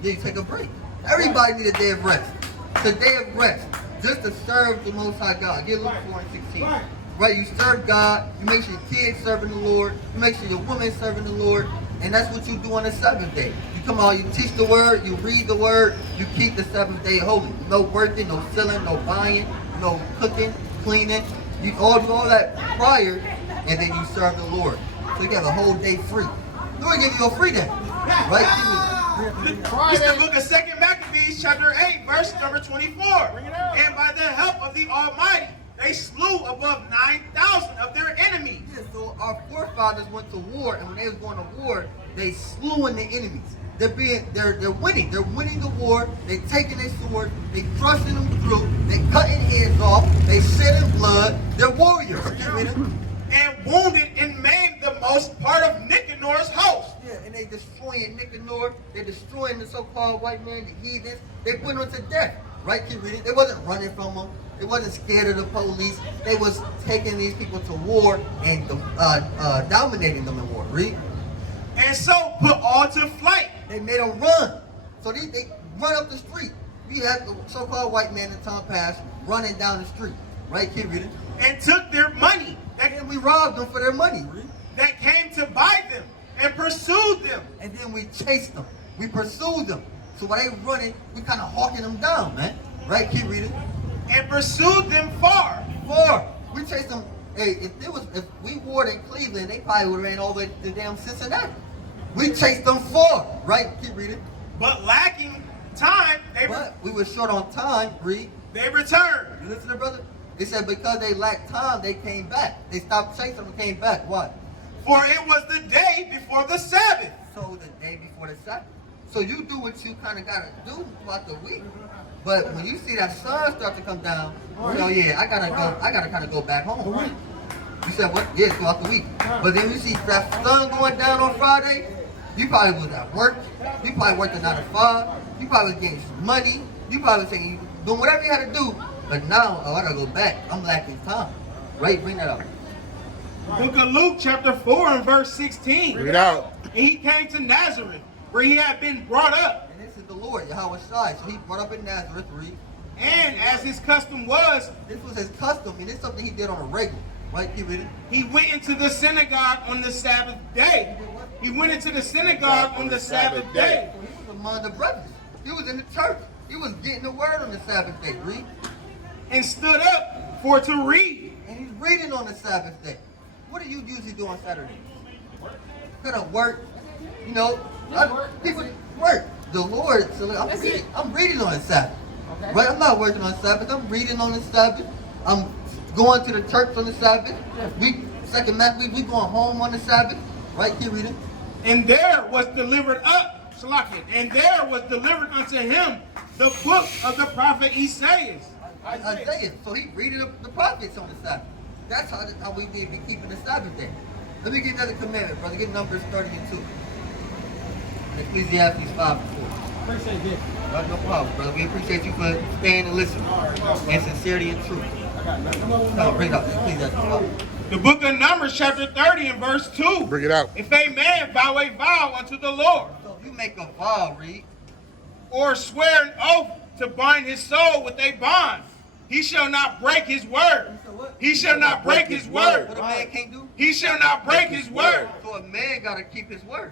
then you take a break. Everybody need a day of rest. It's a day of rest, just to serve the Most High God. Get Luke 4 and 16. Right, you serve God, you make sure your kids serving the Lord, you make sure your woman serving the Lord, and that's what you do on the Sabbath day. You come out, you teach the word, you read the word, you keep the Sabbath day holy. No working, no selling, no buying, no cooking, cleaning. You all do all that prior, and then you serve the Lord. So you got the whole day free. The Lord gave you a free day, right? It's the book of 2 Maccabees, chapter 8, verse number 24. And by the help of the Almighty, they smote above 9,000 of their enemies. Yeah, so our forefathers went to war, and when they was going to war, they slew in the enemies. They're winning. They're winning the war. They taking their swords. They thrusting them through. They cutting heads off. They shedding blood. They're warriors. You read it? And wounded and maimed the most part of Nicanor's host. Yeah, and they destroying Nicanor. They're destroying the so-called white man, the heathens. They put them to death. Right, keep reading. They wasn't running from them. They wasn't scared of the police. They was taking these people to war and dominating them in war. Read. And so put all to flight. They made them run. So they run up the street. We had the so-called white man in time past running down the street. Right, keep reading. And took their money And we robbed them for their money. Read. that came to buy them and pursued them. And then we chased them. We pursued them. So while they running, we kind of hawking them down, man. Right, keep reading. And pursued them far. We chased them. Hey, if we warred in Cleveland, they probably would have ran over to damn Cincinnati. We chased them far. Right, keep reading. But lacking time, But we were short on time. Read. they returned. You listen to brother? They said because they lacked time, they came back. They stopped chasing them and came back. Why? For it was the day before the Sabbath. So the day before the Sabbath. So you do what you kind of got to do throughout the week. But when you see that sun start to come down, you know, yeah, I gotta kind of go back home. You said what? Yeah, throughout the week. But then you see that sun going down on Friday, you probably was at work. You probably worked a 9 to 5. You probably was getting some money. You probably was doing whatever you had to do. But now, I gotta go back. I'm lacking time. Right? Bring that up. Book of Luke chapter 4 and verse 16. Bring it out. And he came to Nazareth, where he had been brought up. And this is the Lord, Yahweh Shai. So he brought up in Nazareth, read. And as his custom was, This was his custom, and it's something he did on a regular. Right? Keep reading. he went into the synagogue on the Sabbath day. He went into the synagogue on the Sabbath day. So he was among the brothers. He was in the church. He was getting the word on the Sabbath day, read. And stood up for to read. And he's reading on the Sabbath day. What do you usually do on Saturday? Gonna work. You know, people work. The Lord, so I'm reading on the Sabbath. Okay. Right? I'm not working on Sabbath. I'm reading on the Sabbath. I'm going to the church on the Sabbath. Second month, we going home on the Sabbath. Right? Keep reading. And there was delivered up, Shalakin, and there was delivered unto him the book of the prophet Isaiah. Isaiah. So he reading the prophets on the Sabbath. That's how we need to be keeping the Sabbath day. Let me give you another commandment, brother. Get Numbers 30 and 2. And Ecclesiastes 5 and 4. Appreciate this. No problem, brother. We appreciate you for staying and listening. And sincerity and truth. No, bring it up. Ecclesiastes 5. The book of Numbers chapter 30 and verse 2. Bring it out. If a man vow a vow unto the Lord, So if you make a vow, read. or swear an oath to bind his soul with a bond, he shall not break his word. He shall not break his word. What a man can't do? He shall not break his word. So a man got to keep his word.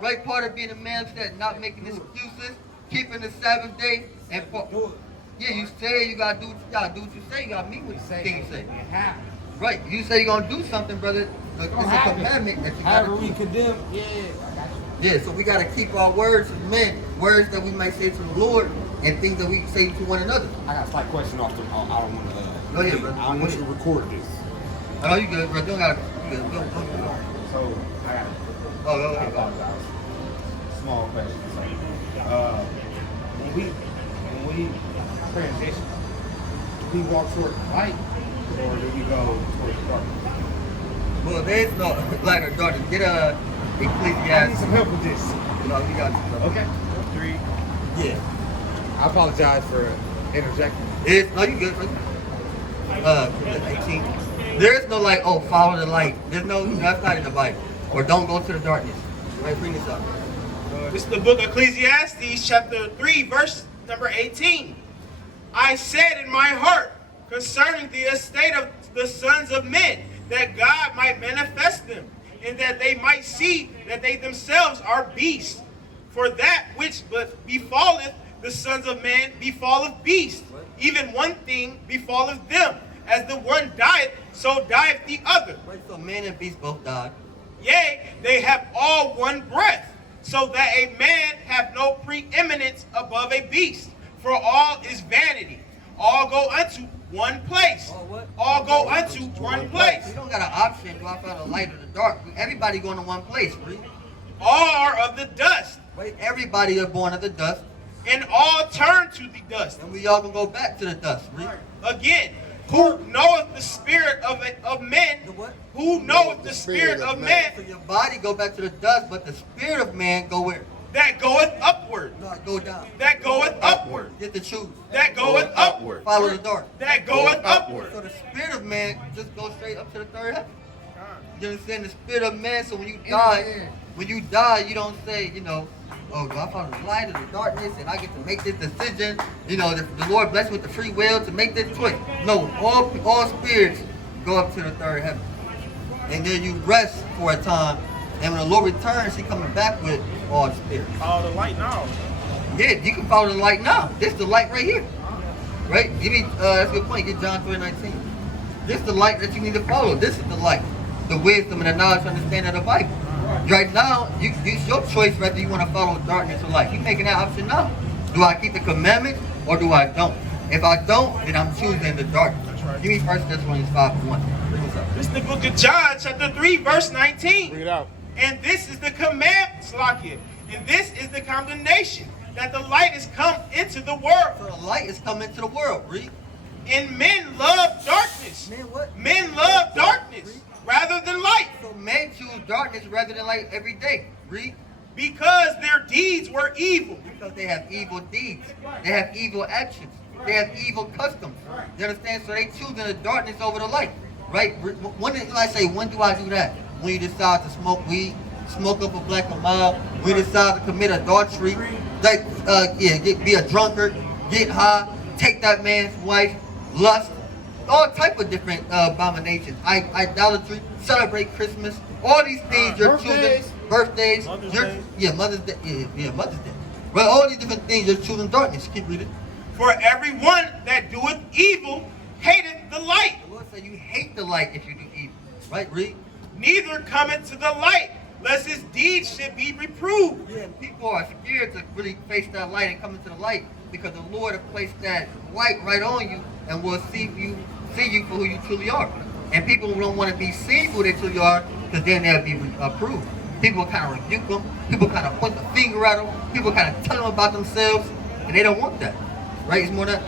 Right? Part of being a man is that not making excuses, keeping the Sabbath day, and yeah, you say you gotta do what you say. You gotta mean what you say. Right? You say you're gonna do something, brother. It's a commandment that you gotta However we do. condemn, yeah, I got you. Yeah, so we gotta keep our words as men, words that we might say to the Lord, and things that we say to one another. I got a slight question off the. I don't want to. Go ahead, brother. I don't want you to record this. Oh, you good, bro? You don't gotta. You good. Go. So I got. Oh, go I ahead. apologize. Small question. So, when we transition, do we walk towards the light, or do we go towards the dark? Well, there's no light or darkness. Get I need Ecclesiastes. some help with this. No, you got you, brother. Okay. 3. Yeah. I apologize for interjecting. No, you good, brother. 18. There is no like, oh, follow the light. There's no, that's not in the Bible. Or don't go to the darkness. Right, bring this up. This is the book of Ecclesiastes chapter 3 verse number 18. I said in my heart concerning the estate of the sons of men, that God might manifest them, and that they might see that they themselves are beasts. For that which but befalleth the sons of men befalleth beasts. Even one thing befalleth them. As the one dieth, so dieth the other. Right, so man and beast both died. Yea, they have all one breath, so that a man have no preeminence above a beast. For all is vanity. All go unto one place. All what? All go unto one place. You don't got an option. Do I follow the light or the dark? Everybody going to one place, read. All are of the dust, Right? Everybody are born of the dust, and all turn to the dust. and we all gonna go back to the dust, read. Again, who knoweth the spirit of men? The what? Who knoweth the spirit of men So your body go back to the dust, but the spirit of man go where? that goeth upward? No, go down. That goeth upward. Get to choose. That goeth upward. Follow the dark. That goeth upward. So the spirit of man just goes straight up to the third heaven. You understand? The spirit of man, so when you die, you don't say, oh, do I follow the light or the darkness and I get to make this decision? The Lord bless me with the free will to make this choice. No, all spirits go up to the third heaven. And then you rest for a time. And when the Lord returns, He coming back with all spirits. Follow the light now. Yeah, you can follow the light now. This is the light right here. Right? Give me, that's a good point. Get John 3:19. This is the light that you need to follow. This is the light. The wisdom and the knowledge and understanding of the Bible. Right now, it's your choice whether you want to follow darkness or light. You're making that option now. Do I keep the commandments or do I don't? If I don't, then I'm choosing the darkness. Give me 1 Thessalonians 5:1. What's up? This is the book of John, chapter 3, verse 19. Bring it out. And this is the command, Slakia. And this is the condemnation, that the light is come into the world. So the light is coming into the world. Read. And men love darkness. Man, what? Men love darkness rather than light, So men choose darkness rather than light every day. Read. because their deeds were evil. Because they have evil deeds. They have evil actions. They have evil customs. You understand? So they choosing the darkness over the light. Right? When do I do that? When you decide to smoke weed, smoke up a black or mild, when you decide to commit adultery, be a drunkard, get high, take that man's wife, lust, all type of different abominations. Idolatry, celebrate Christmas, all these things you're choosing. Birthdays, Mother's Day. Mother's Day. But all these different things you're choosing darkness. Keep reading. For everyone that doeth evil hateth the light, The Lord said you hate the light if you do evil. Right? Read. neither cometh to the light, lest his deeds should be reproved. Yeah, people are scared to really face that light and come into the light because the Lord has placed that light right on you and will see you for who you truly are. And people don't want to be seen for who they truly are because then they'll be approved. People kind of rebuke them. People kind of point the finger at them. People kind of tell them about themselves, and they don't want that. Right? It's more that.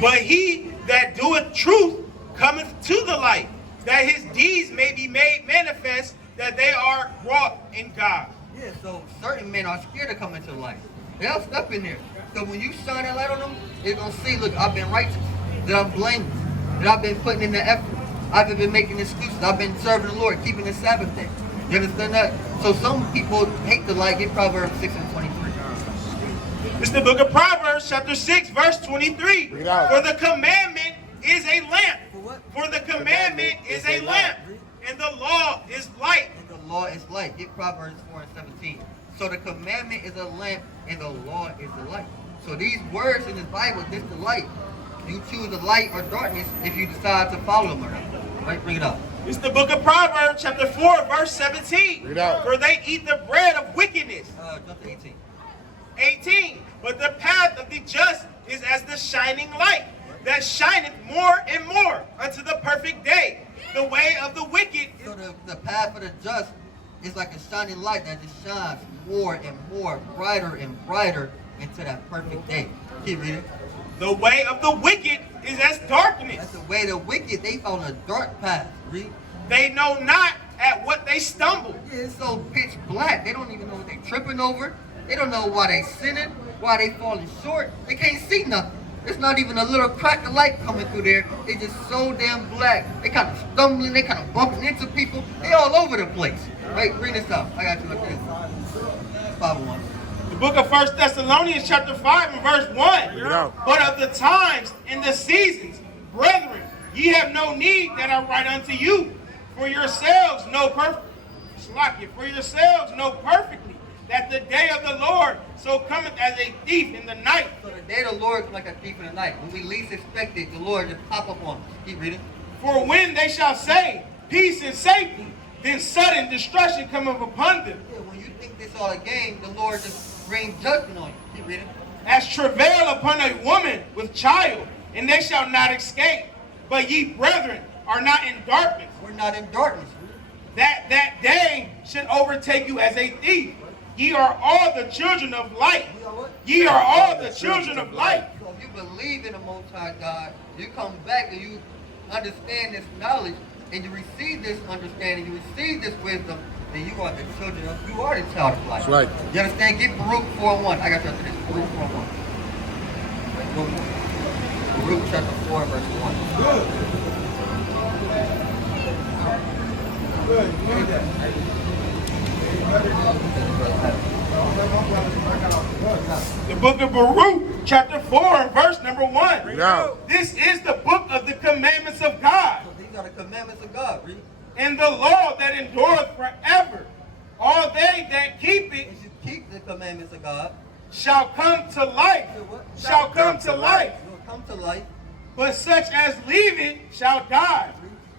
But he that doeth truth cometh to the light, that his deeds may be made manifest, that they are wrought in God. Yeah, so certain men are scared to come into the light. They'll step in there. So when you shine that light on them, they're going to see, look, I've been righteous, that I'm blameless, that I've been putting in the effort. I've been making excuses. I've been serving the Lord, keeping the Sabbath day. You understand that? So some people hate the light. Get Proverbs 6:23. It's the book of Proverbs, chapter 6, verse 23. Read out. For the commandment is a lamp. For what? For the commandment is a lamp, and the law is light. And the law is light. Get Proverbs 4:17. So the commandment is a lamp, and the law is the light. So these words in the Bible, this the light. You choose the light or darkness if you decide to follow them or not. Right? Bring it up. It's the book of Proverbs, chapter 4, verse 17. Read out. For they eat the bread of wickedness. Jump to 18. 18. But the path of the just is as the shining light, that shineth more and more unto the perfect day. The way of the wicked is So the path of the just is like a shining light that just shines more and more, brighter and brighter into that perfect day. Keep reading. the way of the wicked is as darkness. That's the way the wicked, they follow a dark path. Read. They know not at what they stumble. Yeah, it's so pitch black. They don't even know what they're tripping over. They don't know why they sinning, why they falling short. They can't see nothing. There's not even a little crack of light coming through there. It's just so damn black. They kind of stumbling, they kind of bumping into people. They all over the place. Right, bring this up. I got you like this. 5:1. The book of 1 Thessalonians chapter 5 and verse 1. Bring it out. But of the times and the seasons, brethren, ye have no need that I write unto you. For yourselves know perfectly that the day of the Lord so cometh as a thief in the night. So the day of the Lord is like a thief in the night. When we least expect it, the Lord just pop up on us. Keep reading. For when they shall say peace and safety, then sudden destruction cometh upon them, Yeah, when you think this all a game, the Lord just brings judgment on you. Keep reading. as travail upon a woman with child, and they shall not escape. But ye brethren are not in darkness, We're not in darkness. that day should overtake you as a thief. Ye are all the children of light. We are what? Ye are all the children of light. So if you believe in the Most High God, you come back and you understand this knowledge, and you receive this understanding, you receive this wisdom, then you are the children of, you are the child of light. That's right. You understand? Get Baruch 4:1. I got you after this. Baruch 4:1. Baruch chapter 4, verse 1. Good. Good. You need that. The book of Baruch, chapter 4, and verse number 1. Read out. This is the book of the commandments of God, So these are the commandments of God. Read. and the law that endureth forever. All they that keep it If you keep the commandments of God, shall come to life. you what? Shall come to life. You will come to life. But such as leave it shall die.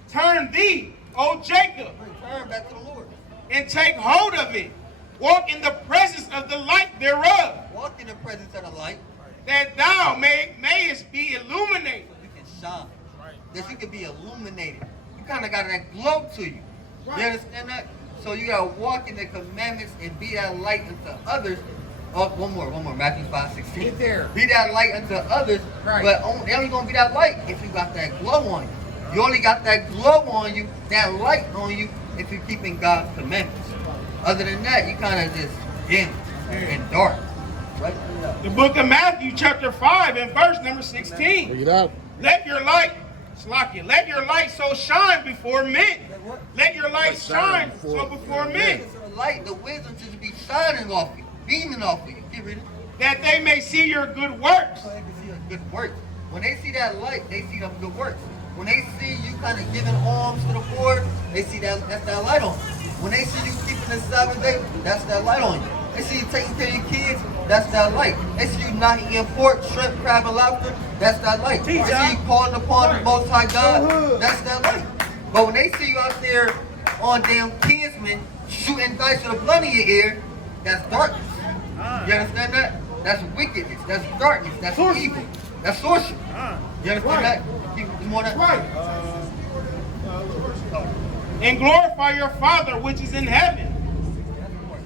Turn thee, O Jacob, Return back to the Lord. and take hold of it. Walk in the presence of the light thereof, Walk in the presence of the light, that thou mayest be illuminated. so you can shine. That you can be illuminated. You kind of got that glow to you. You understand that? So you gotta walk in the commandments and be that light unto others. Oh, one more. Matthew 5:16. Get there. Be that light unto others, Right. but they only gonna be that light if you got that glow on you. You only got that glow on you, that light on you, if you're keeping God's commandments. Other than that, you kind of just dim and dark. Right? The book of Matthew, chapter 5, and verse number 16. Bring it out. Let your light so shine before men. Let your light shine so before men, So the light, the wisdom should be shining off you, beaming off of you. Keep reading. that they may see your good works. So they can see your good works. When they see that light, they see them good works. When they see you kind of giving alms to the poor, they see that's that light on you. When they see you keeping the Sabbath day, that's that light on you. They see you taking care of your kids, that's that light. They see you not eating pork, shrimp, crab, and lobster, that's that light. They see you calling upon the Most High God, that's that light. But when they see you out there on damn Kinsman shooting dice with the blood in your ear, that's darkness. You understand that? That's wickedness. That's darkness. That's evil. That's sorcery. You understand that? You want that? Right. And glorify your Father which is in heaven.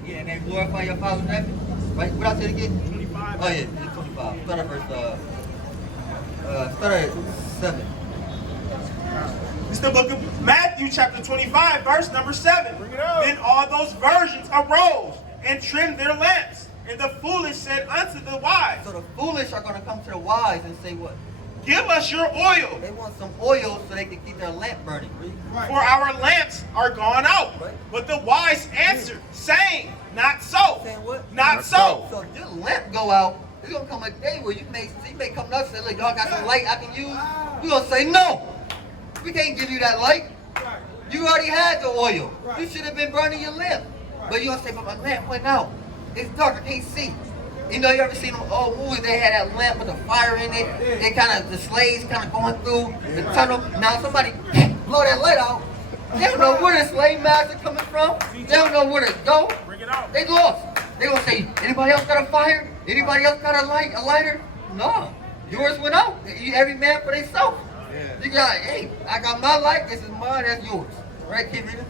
Yeah, and then glorify your Father in heaven. Right? What I said again? 25. Oh yeah, 25. Start at verse. Start at 7. It's the book of Matthew, chapter 25, verse number 7. Bring it out. Then all those virgins arose and trimmed their lamps. And the foolish said unto the wise, So the foolish are going to come to the wise and say what? Give us your oil, They want some oil so they can keep their lamp burning. Read. for our lamps are gone out. Right. But the wise answered, saying, Not so. Saying what? Not so. So if your lamp go out, there's gonna come a day where you may come up and say, look, y'all got some light I can use. We're gonna say no. We can't give you that light. You already had the oil. You should have been burning your lamp. But you gonna say, but my lamp went out. It's dark, I can't see. You know, you ever seen them old movies? They had that lamp with a fire in it. They the slaves kind of going through the tunnel. Now somebody blow that light out. They don't know where the slave master coming from. They don't know where to go. Bring it out. They lost. They gonna say, anybody else got a fire? Anybody else got a lighter? No. Yours went out. Every man for themselves. You got, hey, I got my light. This is mine. That's yours. Right, kid reader?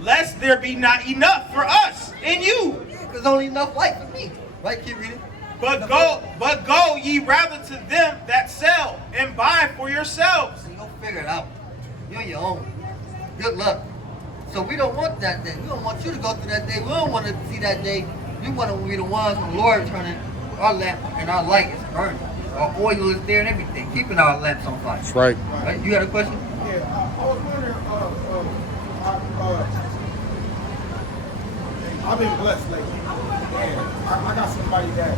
Lest there be not enough for us and you. There's only enough light for me. Right, kid reader? But go ye rather to them that sell and buy for yourselves. So you'll figure it out. You're on your own. Good luck. So we don't want that day. We don't want you to go through that day. We don't want to see that day. We want to be the ones when the Lord turning our lamp and our light is burning. Our oil is there and everything, keeping our lamps on fire. That's right. Right? You had a question? Yeah, I was wondering, I've been blessed lately. And I got somebody that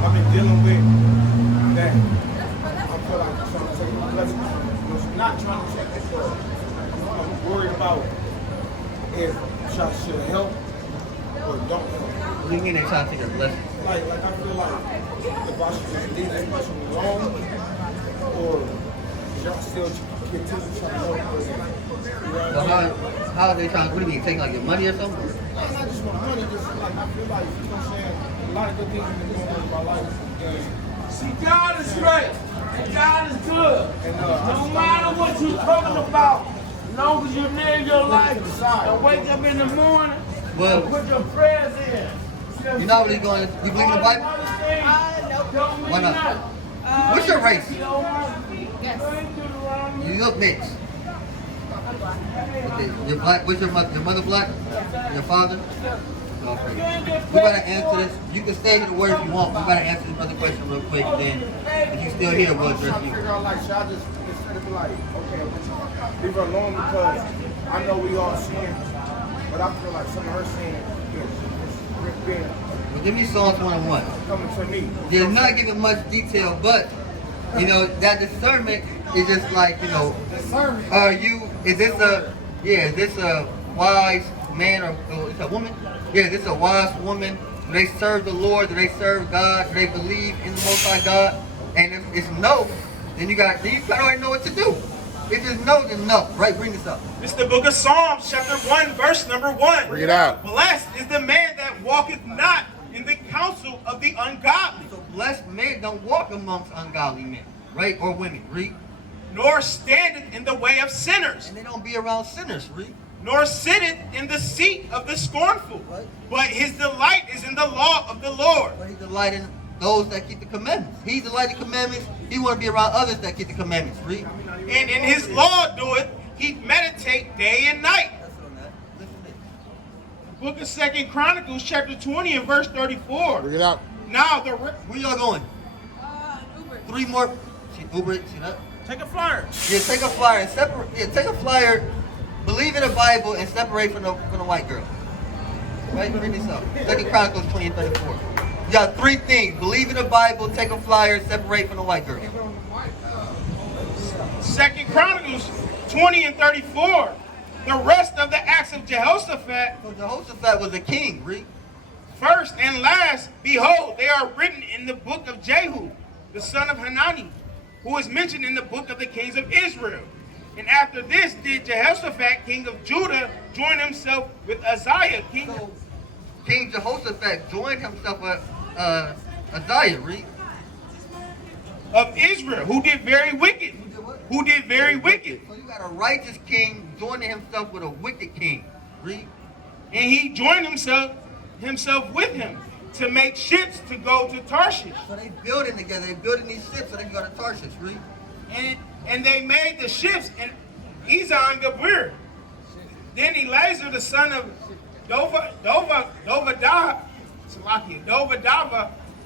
I've been dealing with that I feel like trying to take my blessings. You know, she's not trying to take it, but I'm worried about if I should help or don't help. What do you mean they're trying to take a blessing? Like I feel like if I should just leave that person alone, or y'all still continue trying to help her. You know So what I mean? how are they trying? What do you mean, taking like your money or something? I just want money, just like I feel like, you know what I'm saying, a lot of good things have been going on in my life. And See, God is right. God is good. And, No matter what you're talking about, as long as you live your life and wake up in the morning Well, and put your prayers in. you're not really going. You believe in the Bible? Why not? What's your race? Yes. You look mixed. Okay, you're black. What's your mother? Your mother black? Your father? Okay. We gotta answer this. You can stay to the word if you want. We gotta answer this other question real quick. Then, if you still here, we'll I'm trying address to you. figure out, like, should I just instead of like, okay, leave her alone because I know we all sin, but I feel like some of her sin is being Well, give me Psalms 101. coming to me. They're not giving much detail, but you know that discernment is just like Discernment. are you? Is this a wise man or is it a woman? Yeah, this is a wise woman. Do they serve the Lord? Do they serve God? Do they believe in the Most High God? And if it's no, then you already know what to do. If it's no, then no. Right? Bring this up. It's the book of Psalms, chapter 1, verse number 1. Bring it out. Blessed is the man that walketh not in the counsel of the ungodly, So blessed men don't walk amongst ungodly men, right? Or women. Read. nor standeth in the way of sinners, And they don't be around sinners. Read. nor sitteth in the seat of the scornful. Right. But his delight is in the law of the Lord. But he delighted in those that keep the commandments. He delighted in commandments. He want to be around others that keep the commandments. Read. And in his law doeth he meditate day and night. That's on that. Listen to this. Book of 2 Chronicles, chapter 20 and verse 34. Bring it out. Now the Where y'all going? Uber. 3 more. See, Uber. See that? take a flyer. Yeah, take a flyer and separate. Yeah, take a flyer. Believe in the Bible and separate from the white girl. Right? Bring this up. 2 Chronicles 20 and 34. You got 3 things: believe in the Bible, take a flyer, separate from the white girl. 2 Chronicles 20 and 34. The rest of the acts of Jehoshaphat, So Jehoshaphat was a king. Read. first and last, behold, they are written in the book of Jehu, the son of Hanani, who is mentioned in the book of the kings of Israel. And after this did Jehoshaphat, king of Judah, join himself with Uzziah, king So King Jehoshaphat joined himself with Uzziah. Read. of Israel, who did very wicked. Who did very wicked. So you got a righteous king joining himself with a wicked king. Read. And he joined himself with him to make ships to go to Tarshish. So they building together. They building these ships so they can go to Tarshish. Read. And they made the ships in Ezon Gabir. Then Eleazar, the son of Dovadava,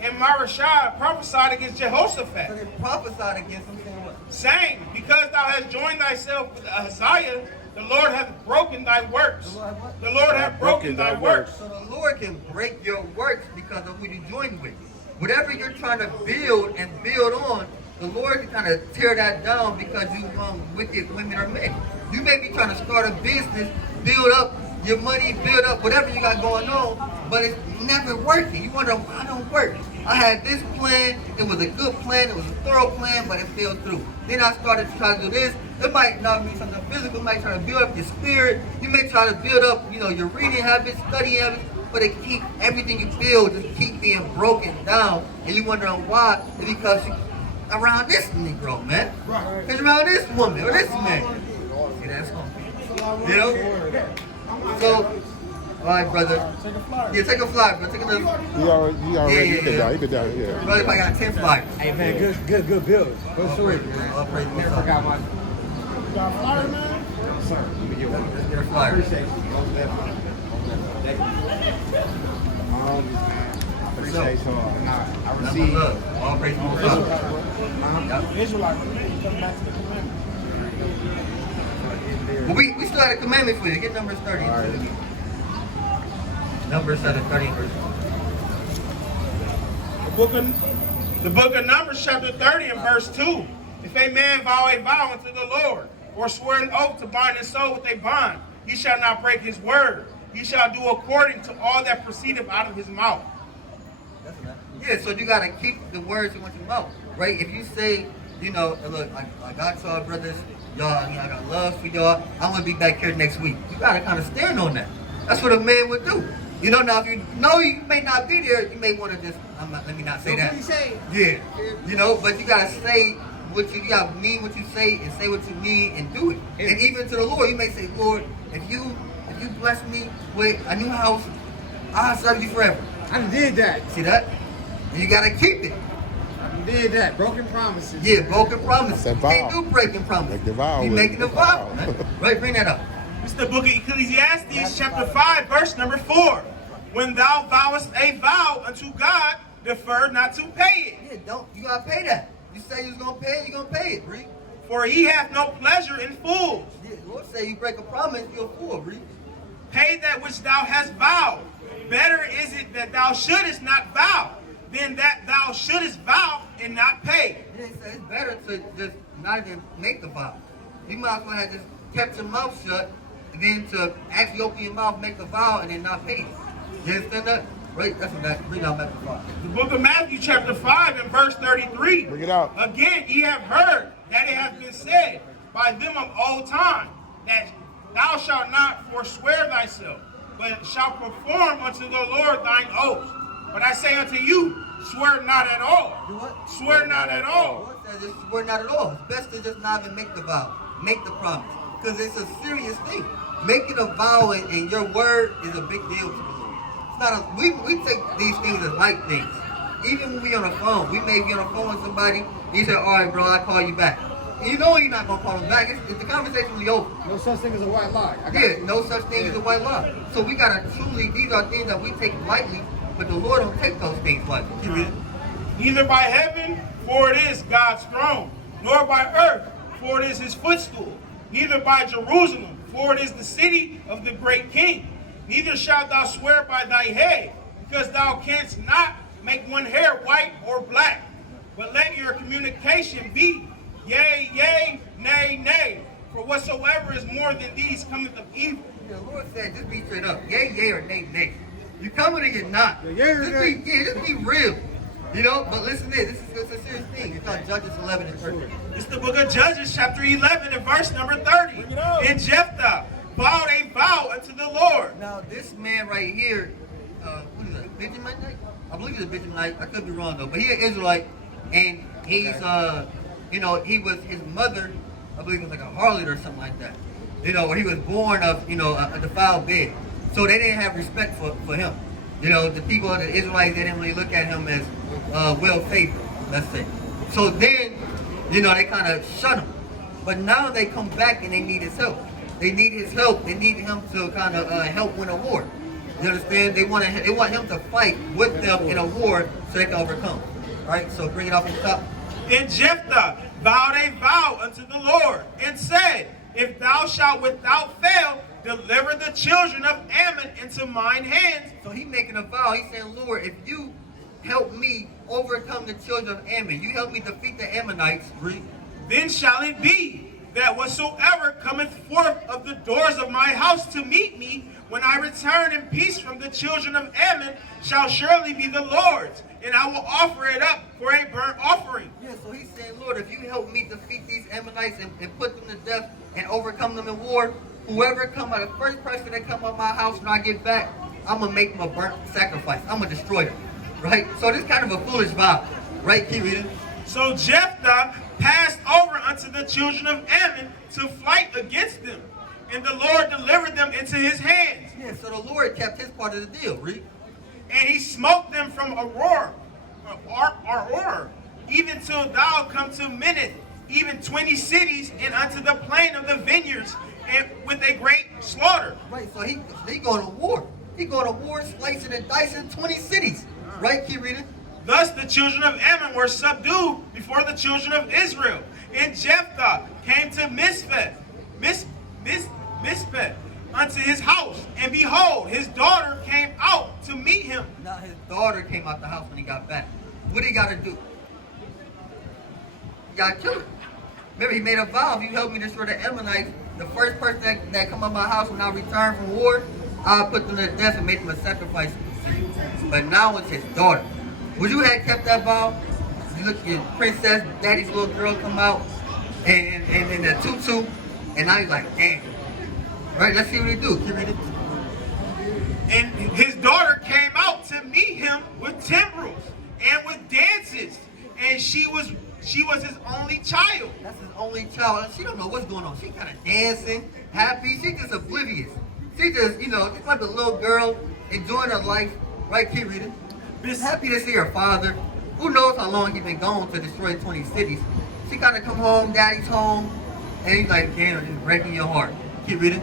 and Marashah prophesied against So Jehoshaphat, they prophesied against him, saying what? saying, because thou hast joined thyself with Ahaziah, the Lord hath broken thy works. The Lord hath what? The Lord hath broken thy works. So the Lord can break your works because of who you join with. Whatever you're trying to build and build on, the Lord can kind of tear that down because you wicked women or men. You may be trying to start a business, build up your money, build up whatever you got going on, but it's never working. You wonder why it don't work. I had this plan, it was a good plan, it was a thorough plan, but it fell through. Then I started to try to do this. It might not be something physical, it might try to build up your spirit. You may try to build up, your reading habits, studying habits, but it keep everything you build just keep being broken down. And you wondering why? It's because you around this Negro, man. It's around this woman or this man. See, that's home. You know? So, all right, brother. Yeah, take a flight, bro. Take a little. He already Yeah. he been down here. Brother, if I got 10 flights. Hey man, good build. Go through it. I'll pray for I got my Sir, let me get one. Let's get a flyer. Appreciate you. Most definitely. Appreciate you. And I That's my receive. love. All praise to the Father. Israelite, come back to the commandment. Well, we still had a commandment for you. Get Numbers 30. Numbers 30 verse. The book of Numbers, chapter 30 and verse 2. If a man vow a vow unto the Lord, or swear an oath to bind his soul with a bond, he shall not break his word. He shall do according to all that proceedeth out of his mouth. Yeah, so you gotta keep the words in your mouth, right? If you say, look, I got y'all brothers, y'all, I got love for y'all. I'm gonna be back here next week. You gotta kind of stand on that. That's what a man would do. Now if you know you may not be there, you may want to just, let me not say that. Yeah, but you gotta say you gotta mean what you say and say what you mean and do it. And even to the Lord, you may say, Lord, if you bless me with a new house, I'll serve you forever. I done did that. See that? And you gotta keep it. I done did that. Broken promises. Yeah, broken promises. That's a vow. Can't do breaking promises. Make the vow We with making the a vow. vow. Man. Right, bring that up. It's the book of Ecclesiastes, chapter 5, verse number 4. When thou vowest a vow unto God, defer not to pay it. Yeah, you gotta pay that. You say you was gonna pay it, you gonna pay it, Bree. For he hath no pleasure in fools. Yeah, the Lord say you break a promise, you're a fool, Bree. Pay that which thou hast vowed. Better is it that thou shouldest not vow, than that thou shouldest vow and not pay. Yeah, he said it's better to just not even make the vow. You might as well have just kept your mouth shut than to actually open your mouth, make the vow, and then not pay it. You understand that? Right? That's what that. Bring out Matthew 5. The book of Matthew, chapter 5, and verse 33. Bring it out. Again, ye have heard that it hath been said by them of old time, that thou shalt not forswear thyself, but shalt perform unto the Lord thine oaths. But I say unto you, swear not at all. Do what? Swear not at The all. Lord says just swear not at all. It's best to just not even make the vow, make the promise, because it's a serious thing. Making a vow and your word is a big deal to the Lord. It's not a, we take these things as light things. Even when we on the phone, we may be on the phone with somebody. He said, "All right, bro, I'll call you back." And you know you're not gonna call him back. It's the conversation will be over. No such thing as a white lie. Yeah, no such thing as a white lie. So we gotta truly, these are things that we take lightly, but the Lord don't take those things lightly. Keep reading. Neither by heaven, for it is God's throne, nor by earth, for it is his footstool. Neither by Jerusalem, for it is the city of the great king. Neither shalt thou swear by thy head, because thou canst not make one hair white or black. But let your communication be yea, yea, nay, nay. For whatsoever is more than these cometh of evil. The Lord said, just be straight up. Yay, yay, or nay, nay. You coming or you're not. Just be real. You know, but listen to this. This is a serious thing. It's called Judges 11 and 13. It's the book of Judges, chapter 11, and verse number 30. And Jephthah vowed a vow unto the Lord. Now, this man right here, what is that, Benjaminite? I believe he's a Benjaminite. I could be wrong, though. But he's an Israelite, and he's, you know, he was, his mother, I believe was like a harlot or something like that. You know, where he was born of, you know, a defiled bed. So they didn't have respect for him. You know, the people of the Israelites, they didn't really look at him as well-favored, let's say. So then, you know, they kind of shut him. But now they come back and they need his help. They need his help. They need him to kind of help win a war. You understand? They want him to fight with them in a war so they can overcome. All right, so bring it off the top. And Jephthah vowed a vow unto the Lord, and said, If thou shalt without fail deliver the children of Ammon into mine hands. So he making a vow. He's saying, Lord, if you help me overcome the children of Ammon, you help me defeat the Ammonites, Then shall it be that whatsoever cometh forth of the doors of my house to meet me, when I return in peace from the children of Ammon, shall surely be the Lord's, and I will offer it up for a burnt offering. Yeah, so he's saying, Lord, if you help me defeat these Ammonites and put them to death and overcome them in war, whoever come out, the first person that come out my house when I get back, I'm going to make them a burnt sacrifice. I'm going to destroy them, right? So this is kind of a foolish vow, right? Keep reading. So Jephthah passed over unto the children of Ammon to fight against them, and the Lord delivered them into his hands. Yeah, so the Lord kept his part of the deal, read. And he smote them from Aurora, even till thou come to Minnith, even 20 cities, and unto the plain of the vineyards, and with a great slaughter. Right, so he going to war. He going to war, slicing and dicing 20 cities. Right, keep reading. Thus the children of Ammon were subdued before the children of Israel. And Jephthah came to Mizpeh unto his house. And behold, his daughter came out to meet him. Now his daughter came out the house when he got back. What did he got to do? He got to kill her. Remember, he made a vow, if you help me destroy the Ammonites, the first person that come out my house when I return from war, I'll put them to death and make them a sacrifice. But now it's his daughter. Would you have kept that vow? You look at Princess, Daddy's little girl come out, and in the tutu, and now he's like, damn. Right, let's see what he do. Keep reading. And his daughter came out to meet him with timbrels and with dances. And she She was his only child. That's his only child. And she don't know what's going on. She kind of dancing, happy. She just oblivious. She just, just like a little girl enjoying her life. Right, kid reading. Just happy to see her father. Who knows how long he's been gone to destroy 20 cities. She kind of come home, daddy's home. And he's like, damn, it's breaking your heart. Keep reading.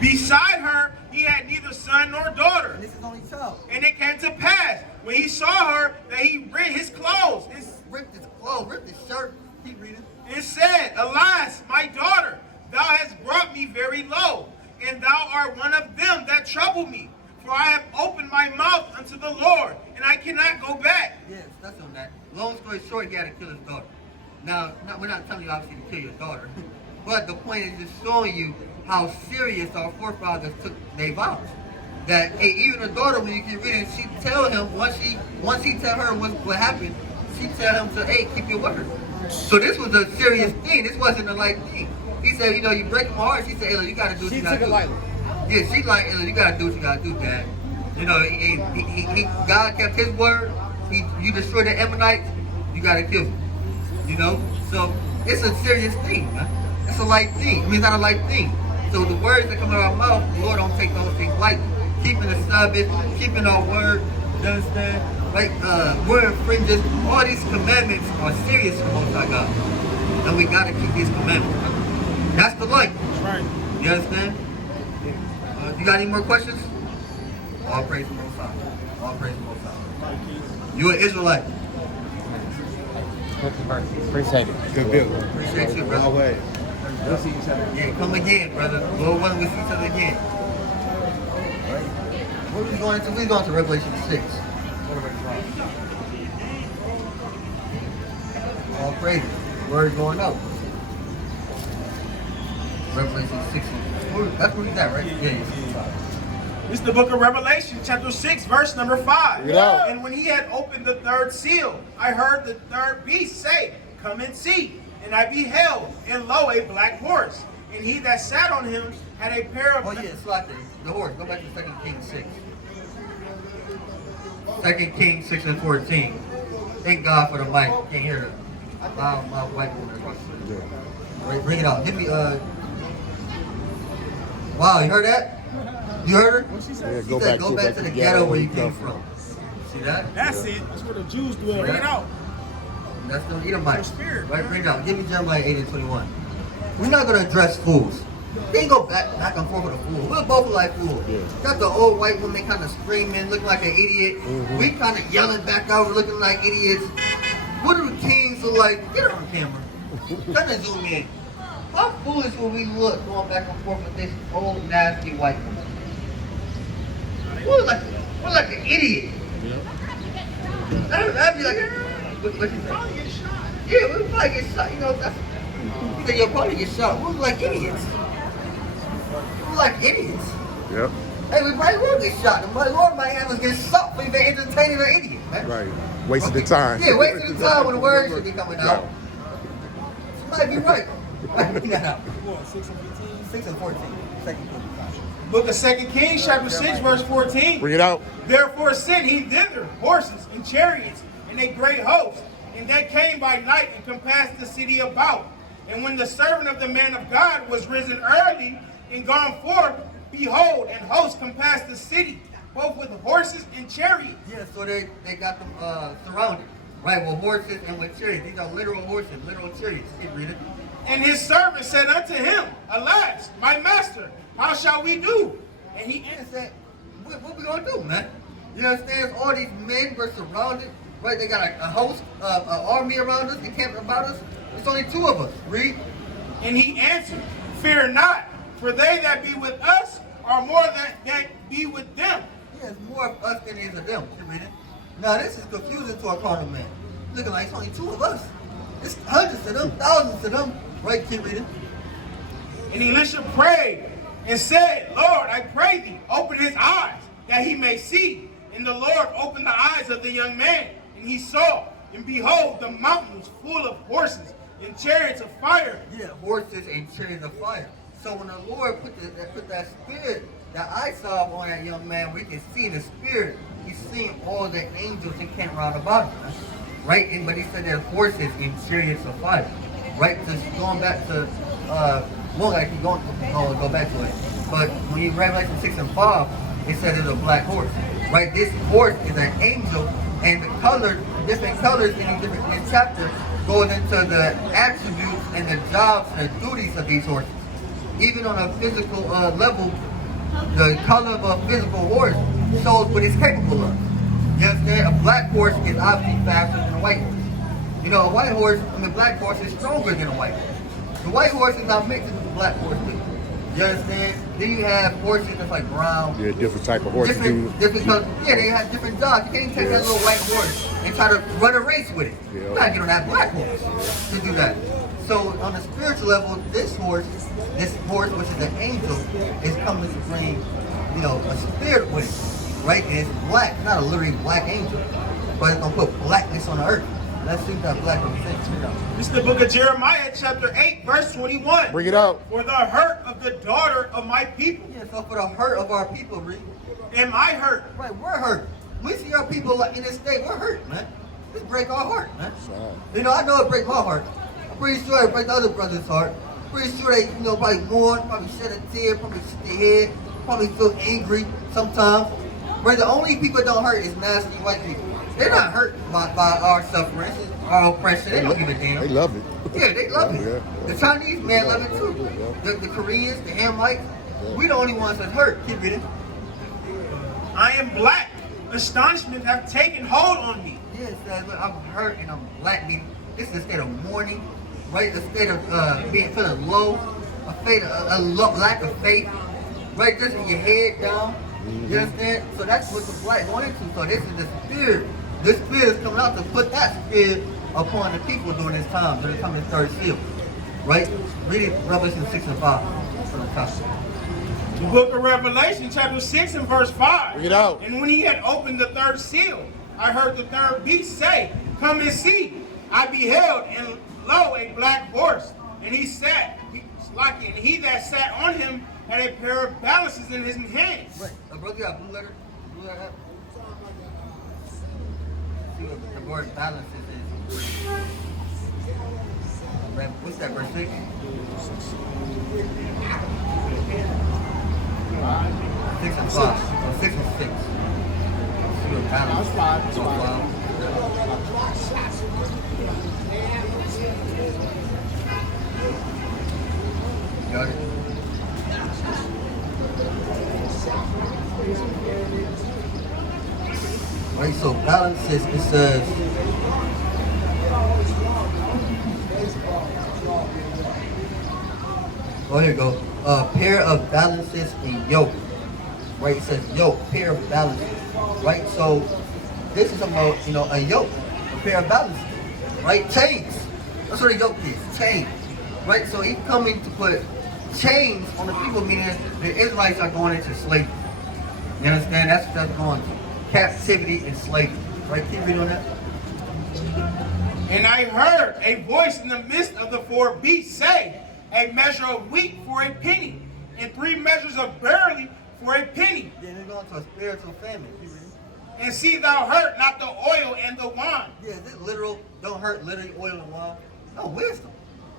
Beside her, he had neither son nor daughter. And this is only child. And it came to pass, when he saw her, that he rent his clothes. Ripped his clothes, ripped his shirt. Keep reading. And said, Alas, my daughter, thou hast brought me very low, and thou art one of them that trouble me. For I have opened my mouth unto the Lord, and I cannot go back. Yes, that's on that. Long story short, he had to kill his daughter. Now, we're not telling you obviously to kill your daughter, but the point is just showing you how serious our forefathers took their vows. That hey, even a daughter, when you keep reading, she tell him once he tell her what happened, she tell him to hey, keep your word. So this was a serious thing. This wasn't a light thing. He said, you break my heart. She said, hey, you gotta do what you gotta do. She took it lightly. Yeah, she like, hey, you gotta do what you gotta do, Dad. God kept his word. You destroyed the Ammonites, you gotta kill them. So it's a serious thing, man. It's a light thing. I mean, it's not a light thing. So the words that come out of our mouth, the Lord don't take those things lightly. Keeping the Sabbath, keeping our word, you understand? Like, we're infringers. All these commandments are serious for Most High God. And we gotta keep these commandments. That's the light. That's right. You understand? You got any more questions? All praise the Most High. All praise the Most High. You an Israelite. Appreciate it. Good build. Appreciate you, brother. Always. We'll see each other. Yeah, come again, brother. Lord willing, we see each other again. Right? What are we going to? We're going to Revelation 6. All praises. Word going out. Revelation 6. That's where he's at, right? Yeah. This is the book of Revelation, chapter 6, verse number 5. Yeah. And when he had opened the third seal, I heard the third beast say, Come and see. And I beheld, and lo, a black horse. And he that sat on him had a pair of... Oh yeah, it's like the horse. Go back to 2 Kings 6. 2 Kings 6 and 14. Thank God for the mic. Can't hear it. My white woman across the street. Right, bring it out. Give me, Wow, you heard that? You heard her? Yeah, She said, go back to the ghetto where you came from. See that? That's it. That's where the Jews dwell. Bring it out. That's the Edomites. Spirit. Right, bring it out. Give me Jeremiah 8 and 21. We're not going to address fools. We ain't go back and forth with a fool. We're both like fools. Yeah. Got the old white woman kind of screaming, looking like an idiot. Mm-hmm. We kind of yelling back over, looking like idiots. What do the kings look like? Get her on camera. Kind of zoom in. How foolish will we look going back and forth with this old nasty white woman? We're like an idiot. I'd be like, what you say? Yeah, we'll probably get shot. You said you'll probably get shot. We're like idiots. We're like idiots. Yep. Hey, we probably will get shot. The Lord might have us get shot for even entertaining an idiot, man. Right. Wasted the time. Yeah, wasting the time when the words should be coming out. You might be right. Might be that. 6 and 14. 2 Kings. Book of 2 Kings, chapter 6, verse 14. Bring it out. Therefore sent he thither horses and chariots and a great host. And they came by night and compassed the city about. And when the servant of the man of God was risen early and gone forth, behold, and hosts compassed the city, both with horses and chariots. Yeah, so they got them surrounded, right, with horses and with chariots. These are literal horses, literal chariots. Keep reading. And his servant said unto him, Alas, my master, how shall we do? And he And said, what we gonna do, man? You understand? All these men were surrounded, right? They got a host, an army around us, encamped about us. It's only 2 of us. Read. And he answered, Fear not, for they that be with us are more that be with them. Yeah, it's more of us than it is of them. Keep reading. Now this is confusing to a carnal man. Looking like it's only 2 of us. It's hundreds of them, thousands of them. Right, keep reading. And Elisha prayed and said, Lord, I pray thee, open his eyes, that he may see. And the Lord opened the eyes of the young man, and he saw, and behold, the mountain was full of horses and chariots of fire. Yeah, horses and chariots of fire. So when the Lord put that spirit that I saw on that young man, we can see the spirit. He's seeing all the angels encamped round about him. right? But he said that horses in chariots of fire, right? Just going back to, well, I keep going, go back to it. But when you read Revelation 6 and 5, it said it's a black horse, right? This horse is an angel, and the color, different colors in this chapter goes into the attributes and the jobs and the duties of these horses. Even on a physical level, the color of a physical horse shows what it's capable of. You understand? A black horse is obviously faster than a white horse. You know, a white horse, black horse is stronger than a white horse. The white horse is not mixed with the black horse. You understand? Then you have horses that's like brown. Yeah, different type of horses. Different colors. Yeah, they have different jobs. You can't take that little white horse and try to run a race with it. Yeah. You gotta get on that black horse to do that. So on a spiritual level, this horse, which is an angel, is coming to bring, you know, a spirit with it, right? And it's black, not a literally black angel, but it's gonna put blackness on the earth. Let's see what that black represents. This is the book of Jeremiah, chapter 8, verse 21. Bring it out. For the hurt of the daughter of my people. Yeah, so for the hurt of our people, Reed. Am I hurt? Right, we're hurt. We see our people in this state, we're hurt, man. This break our heart, man. You know, I know it breaks my heart. I'm pretty sure it breaks the other brother's heart. Pretty sure they, you know, probably mourn, probably shed a tear, probably shake their head, probably feel angry sometimes. But the only people that don't hurt is nasty white people. They're not hurt by our suffering, our oppression. They don't give a damn. They love it. Yeah, they love it. Yeah. The Chinese man love it too. The Koreans, the Hamites. We the only ones that's hurt. Keep reading. I am black. Astonishment have taken hold on me. Yeah, it says, I'm hurt and I'm black. This is a state of mourning, right? A state of feeling low, a lack of faith, right? Just with your head down. You understand? So that's what the black going into. So this is the spirit. This spirit is coming out to put that spirit upon the people during this time, during the coming third seal. Right? Read it, Revelation 6 and 5 from the top. The book of Revelation, chapter 6 and verse 5. Bring it out. And when he had opened the third seal, I heard the third beast say, come and see. I beheld, and lo, a black horse. And he that sat on him had a pair of balances in his hands. Right. Brother, you got blue letter? Blue letter? See what the word balances is. What's that, verse 6? 6 and 5. Oh, 6 and 6. See what balance is. That's 5. Got it? Right, so balances, it says, oh, here you go. Pair of balances and yoke. Right, it says yoke, pair of balances. Right, so this is about, you know, a yoke, a pair of balances. Right, chains. That's what a yoke is, chains. Right, so he's coming to put chains on the people, meaning the Israelites are going into slavery. You understand? That's what they're going to. Captivity and slavery. Right? Keep reading on that. And I heard a voice in the midst of the four beasts say, a measure of wheat for a penny, and 3 measures of barley for a penny. Yeah, they're going to a spiritual famine. Keep reading. And see thou hurt not the oil and the wine. Yeah, is it literal? Don't hurt literally oil and wine? No, wisdom.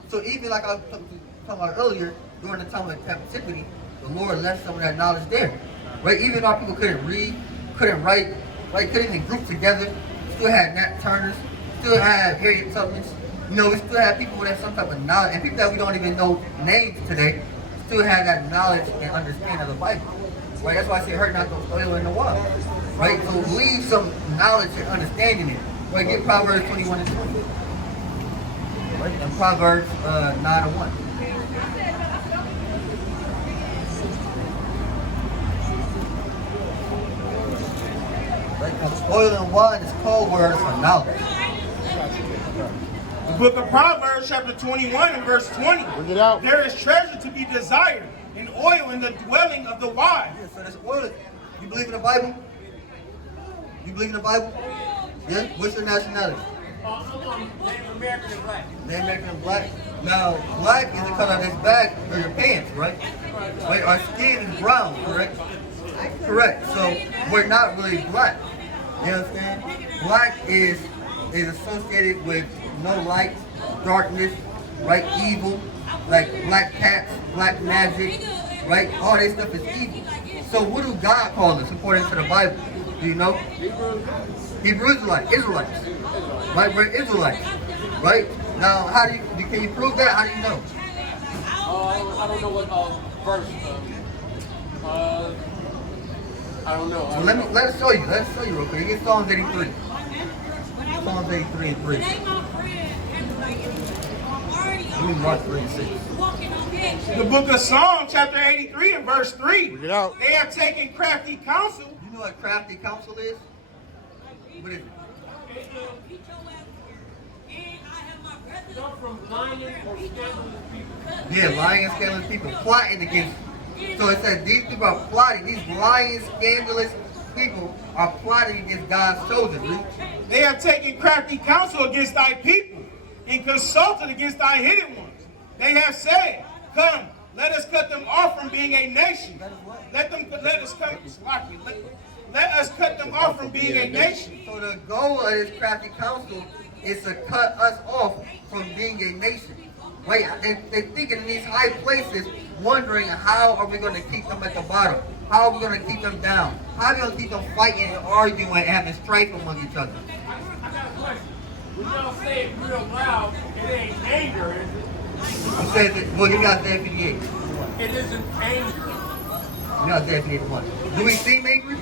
So even like I was talking about earlier, during the time of captivity, the Lord left some of that knowledge there. Right? Even our people couldn't read, couldn't write, right? Couldn't even group together. Still had Nat Turners, still had Harriet Tubmans. You know, we still have people with some type of knowledge, and people that we don't even know names today, still have that knowledge and understanding of the Bible. Right? That's why I say hurt not the oil in the water. Right? So leave some knowledge and understanding in. Right? Get Proverbs 21 and 20. Right? And Proverbs 9 and 1. Right? Because oil and wine is code words for knowledge. The book of Proverbs, chapter 21 and verse 20. Bring it out. There is treasure to be desired, and oil in the dwelling of the wise. Yeah, so that's oil. You believe in the Bible? You believe in the Bible? Yeah? What's your nationality? Native American and black. Native American and black. Now, black is the color of this bag or your pants, right? Right? Our skin is brown, correct? Correct. So we're not really black. You understand? Black is is associated with no light, darkness, right? Evil, like black cats, black magic, right? All this stuff is evil. So what do God call us according to the Bible? Do you know? Hebrew Israelites. Right? We're Israelites. Right? Now, how do you can you prove that? How do you know? I don't know what verse. I don't know. Well, let us show you. Let's show you real quick. Get Psalms 83. Psalms 83 and 3. Let me Mark 3 and 6. The book of Psalms, chapter 83 and verse 3. Bring it out. They have taken crafty counsel. You know what crafty counsel is? What is it? From lying or scandalous people. Yeah, lying and scandalous people plotting against you. So it says these people are plotting. These lying, scandalous people are plotting against God's chosen. Read. They have taken crafty counsel against thy people and consulted against thy hidden ones. They have said, come, let us cut them off from being a nation. Let us cut them off from being a nation. So the goal of this crafty counsel is to cut us off from being a nation. Right? They're thinking in these high places, wondering how are we going to keep them at the bottom? How are we going to keep them down? How are we going to keep them fighting and arguing and having strife among each other? I got a question. When y'all say it real loud, it ain't anger, is it? Who says it? Well, you got Isaiah 58. It isn't anger. You got Isaiah 58 1. Do we seem angry?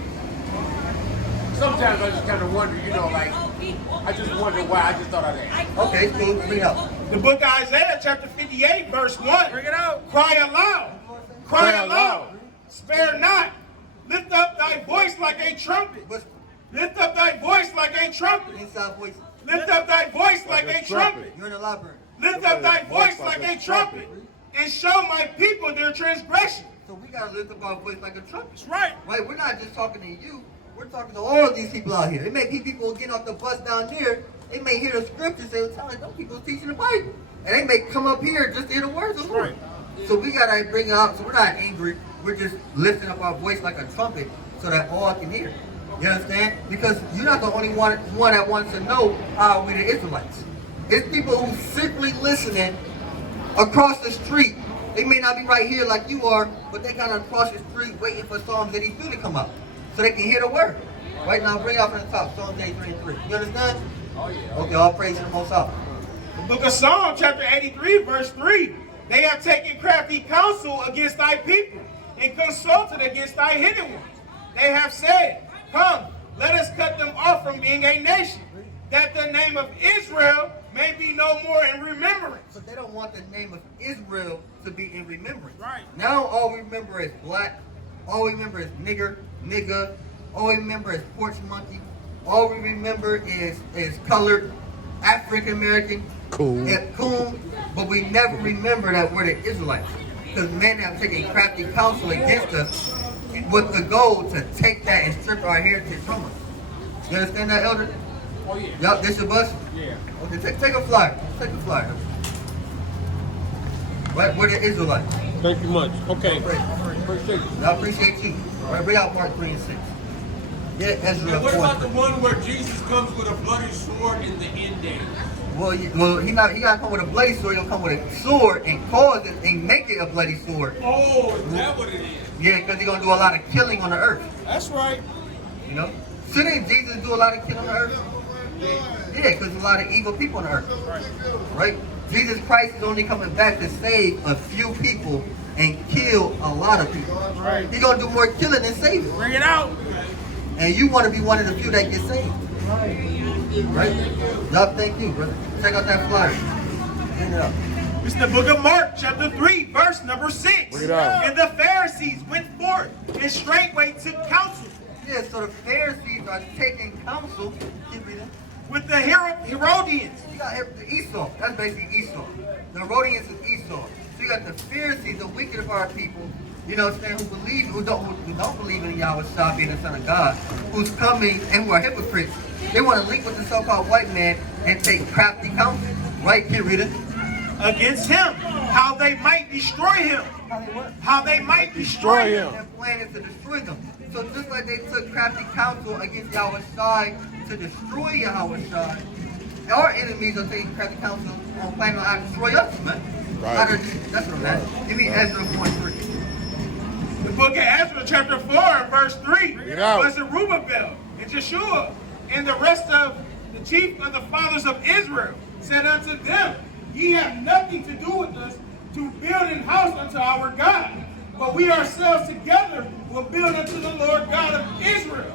Sometimes I just kind of wonder, you know, like, I just wonder why. I just thought I'd ask. Okay, cool. Bring it up. The book of Isaiah, chapter 58, verse 1. Bring it out. Cry aloud. Cry aloud. Spare not. Lift up thy voice like a trumpet. Lift up thy voice like a trumpet. Inside voice. Lift up thy voice like a trumpet. You're in the library. Lift up thy voice like a trumpet. And show my people their transgression. So we got to lift up our voice like a trumpet. That's right. Right? We're not just talking to you. We're talking to all of these people out here. It may be people getting off the bus down there. They may hear the scriptures and say, those people teaching the Bible. And they may come up here just to hear the words of the Lord. So we got to bring it out. So we're not angry. We're just lifting up our voice like a trumpet so that all can hear. You understand? Because you're not the only one that wants to know how we the Israelites. It's people who simply listening across the street. They may not be right here like you are, but they kind of across the street waiting for Psalms 82 to come up so they can hear the word. Right now, bring it out from the top, Psalms 83 and 3. You understand? Oh, yeah. Okay, all praise to the Most High. The book of Psalm, chapter 83, verse 3. They have taken crafty counsel against thy people and consulted against thy hidden ones. They have said, come, let us cut them off from being a nation, that the name of Israel may be no more in remembrance. But they don't want the name of Israel to be in remembrance. Right. Now all we remember is black. All we remember is nigger, nigga. All we remember is porch monkey. All we remember is colored, African American, Cool. and coon. But we never remember that we're the Israelites. Because men have taken crafty counsel against us with the goal to take that and strip our heritage from us. You understand that, Elder? Oh, yeah. Yup, this your bus? Yeah. Okay, take a flyer. Take a flyer. Right, we're the Israelites. Thank you much. Okay. Appreciate you. I appreciate you. All right, bring out Mark 3 and 6. Yeah, Ezra. And what 4 about the and 3. one where Jesus comes with a bloody sword in the end days? Well, he gotta come with a bloody sword. He'll come with a sword and cause it and make it a bloody sword. Oh, is that what it is? Yeah, because he's gonna do a lot of killing on the earth. That's right. You know? Shouldn't Jesus do a lot of killing on the earth? Yeah, because there's a lot of evil people on the earth. Right? Jesus Christ is only coming back to save a few people and kill a lot of people. Right. He's gonna do more killing than saving. Bring it out. And you want to be one of the few that get saved. Right? Y'all, thank you, brother. Check out that flyer. Bring it up. It's the book of Mark, chapter 3, verse number 6. Bring it out. And the Pharisees went forth and straightway took counsel Yeah, so the Pharisees are taking counsel. Keep reading. with the Herodians. You got the Esau. That's basically Esau. The Herodians is Esau. So you got the Pharisees, the wicked of our people, you know what I'm saying, who don't believe in Yahweh Shah being the Son of God, who's coming and who are hypocrites. They want to link with the so-called white man and take crafty counsel. Right, keep reading. Against him, how they might destroy him. How they might destroy him. Their plan is to destroy them. So just like they took crafty counsel against Yahweh Shai to destroy Yahweh Shai, our enemies are taking crafty counsel on planning on how to destroy us, man. Right. That's what I'm at. Give me Ezra 4:3. The book of Ezra, chapter 4, and verse 3. Bring it out. Was Zerubbabel and Jeshua and the rest of the chief of the fathers of Israel said unto them, Ye have nothing to do with us to build an house unto our God, but we ourselves together will build unto the Lord God of Israel,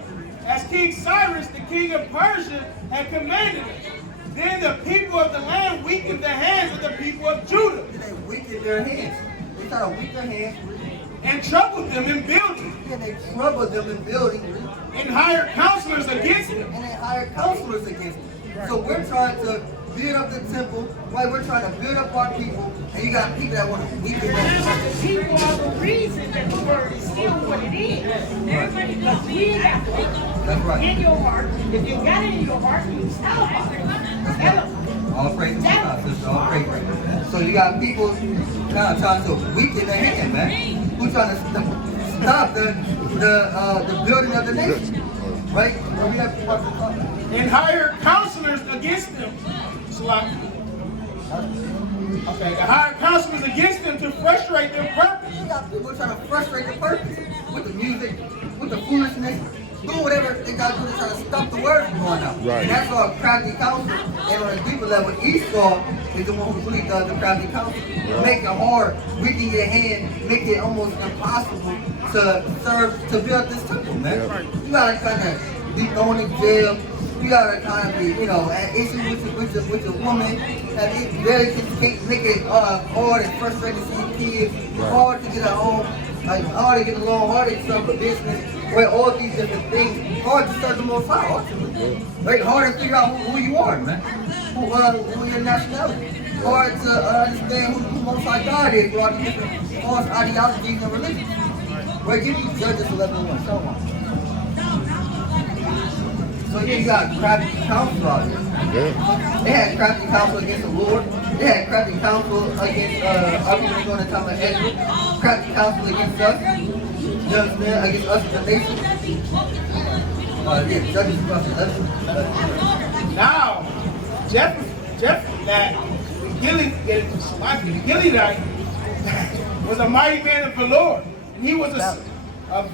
as King Cyrus, the king of Persia, had commanded us. Then the people of the land weakened the hands of the people of Judah. They weakened their hands. They try to weaken their hands. And troubled them in building. And they troubled them in building. And hired counselors against them. And they hired counselors against them. So we're trying to build up the temple, right? We're trying to build up our people, and you got people that want to weaken them. The people are the reason that the word is still what it is. Because we have to. That's right. In your heart. If you got it in your heart, you tell about it. All praise to God, sister. All praise. So you got people kind of trying to weaken their hand, man. Who's trying to stop the building of the nation, right? So we have to watch the talk. And hired counselors against them. Okay, they hired counselors against them to frustrate their purpose. You got people trying to frustrate the purpose with the music, with the foolishness, doing whatever they got to do to try to stop the word from going out. Right. And that's all crafty counsel. And on a deeper level, Esau is the one who really does the crafty counsel. Yeah. Make it hard, weaken your hand, make it almost impossible to serve, to build this temple, man. Yeah. You gotta kind of be thrown in jail. You gotta kind of be, at issue with your woman. That it really can't make it hard and frustrating to see kids. Right. Hard to get at home, like hard to get along, hard to start a business. Where all these different things, hard to serve the Most High, ultimately. Right? Hard to figure out who you are, man. Who your nationality. Hard to understand who Most High God is, with all these different false ideologies and religions. Right? Give me Judges 11:1. Show them. So here you got crafty counsel out here. Yeah. They had crafty counsel against the Lord. They had crafty counsel against, arguing going to time of Ezra. Crafty counsel against us. You understand? Against us as a nation. Yeah, Judges 11. Now, that Gileadite was a mighty man of the Lord, and he was a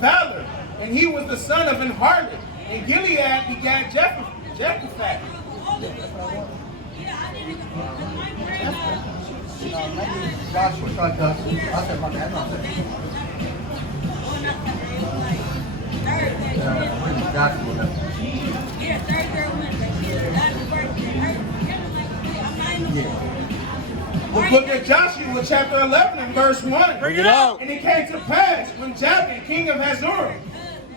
valor, and he was the son of an harlot. And Gilead begat Jephthah. Joshua, try Joshua. I'll say my bad. Joshua. The book of Joshua, chapter 11, and verse 1. Bring it out. And it came to pass, when Jabin, king of Hazor,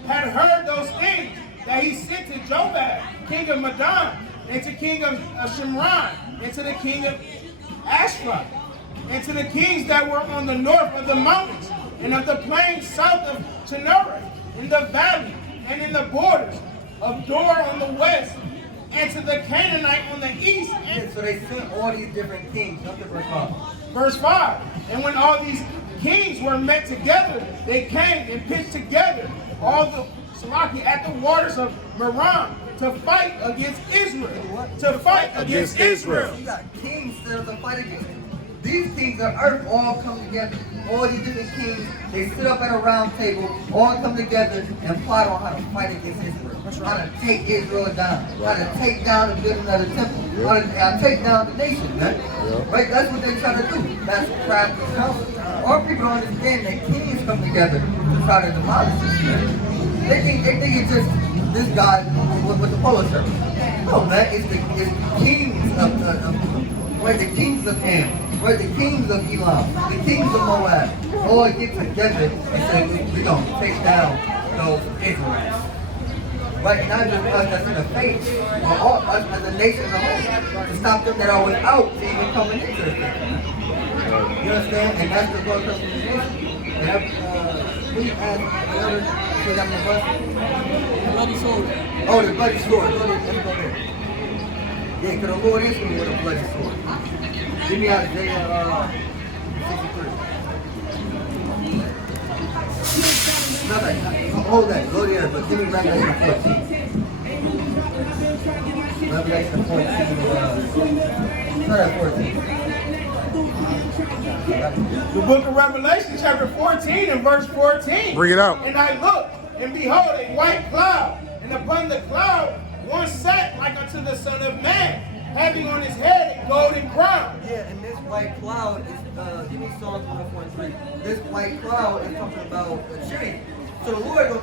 had heard those things, that he sent to Jobab, king of Madon, and to king of Shimron, and to the king of Ashra, and to the kings that were on the north of the mountains, and of the plains south of Chinnereth, in the valley, and in the borders of Dor on the west, and to the Canaanite on the east. And so they sent all these different kings. Look at verse 5. Verse 5. And when all these kings were met together, they came and pitched together all the Salaki at the waters of Merom to fight against Israel. To fight against Israel. You got kings that are to fight against them. These kings of earth all come together. All these different kings, they sit up at a round table, all come together and plot on how to fight against Israel. How to take Israel down. How to take down the building of the temple. How to take down the nation, man. Right? That's what they try to do. That's crafty counsel. Our people don't understand that kings come together to try to demolish this, man. They think it's just this guy with the polo shirt. No, man, it's the kings of the kings of Ham, right? The kings of Elam, the kings of Moab, all get together and say, we're going to take down those Israelites. Right? Not just us that's in the faith, but all us as a nation as a whole, to stop them that are without to even coming into the faith. You understand? And that's the Lord comes from the nation. And we ask whatever, put on the bus. Bloody sword. Oh, the bloody sword. Let's go there. Yeah, because the Lord is with a bloody sword. Give me Isaiah 63. Nothing. Hold that. Go there, but give me Revelation 14. Revelation 14. Start at 14. The book of Revelation, chapter 14 and verse 14. Bring it out. And I looked, and behold, a white cloud, and upon the cloud one sat like unto the Son of Man, having on his head a golden crown. Yeah, and this white cloud is, give me Psalms 104:3. This white cloud is talking about a tree. So the Lord gonna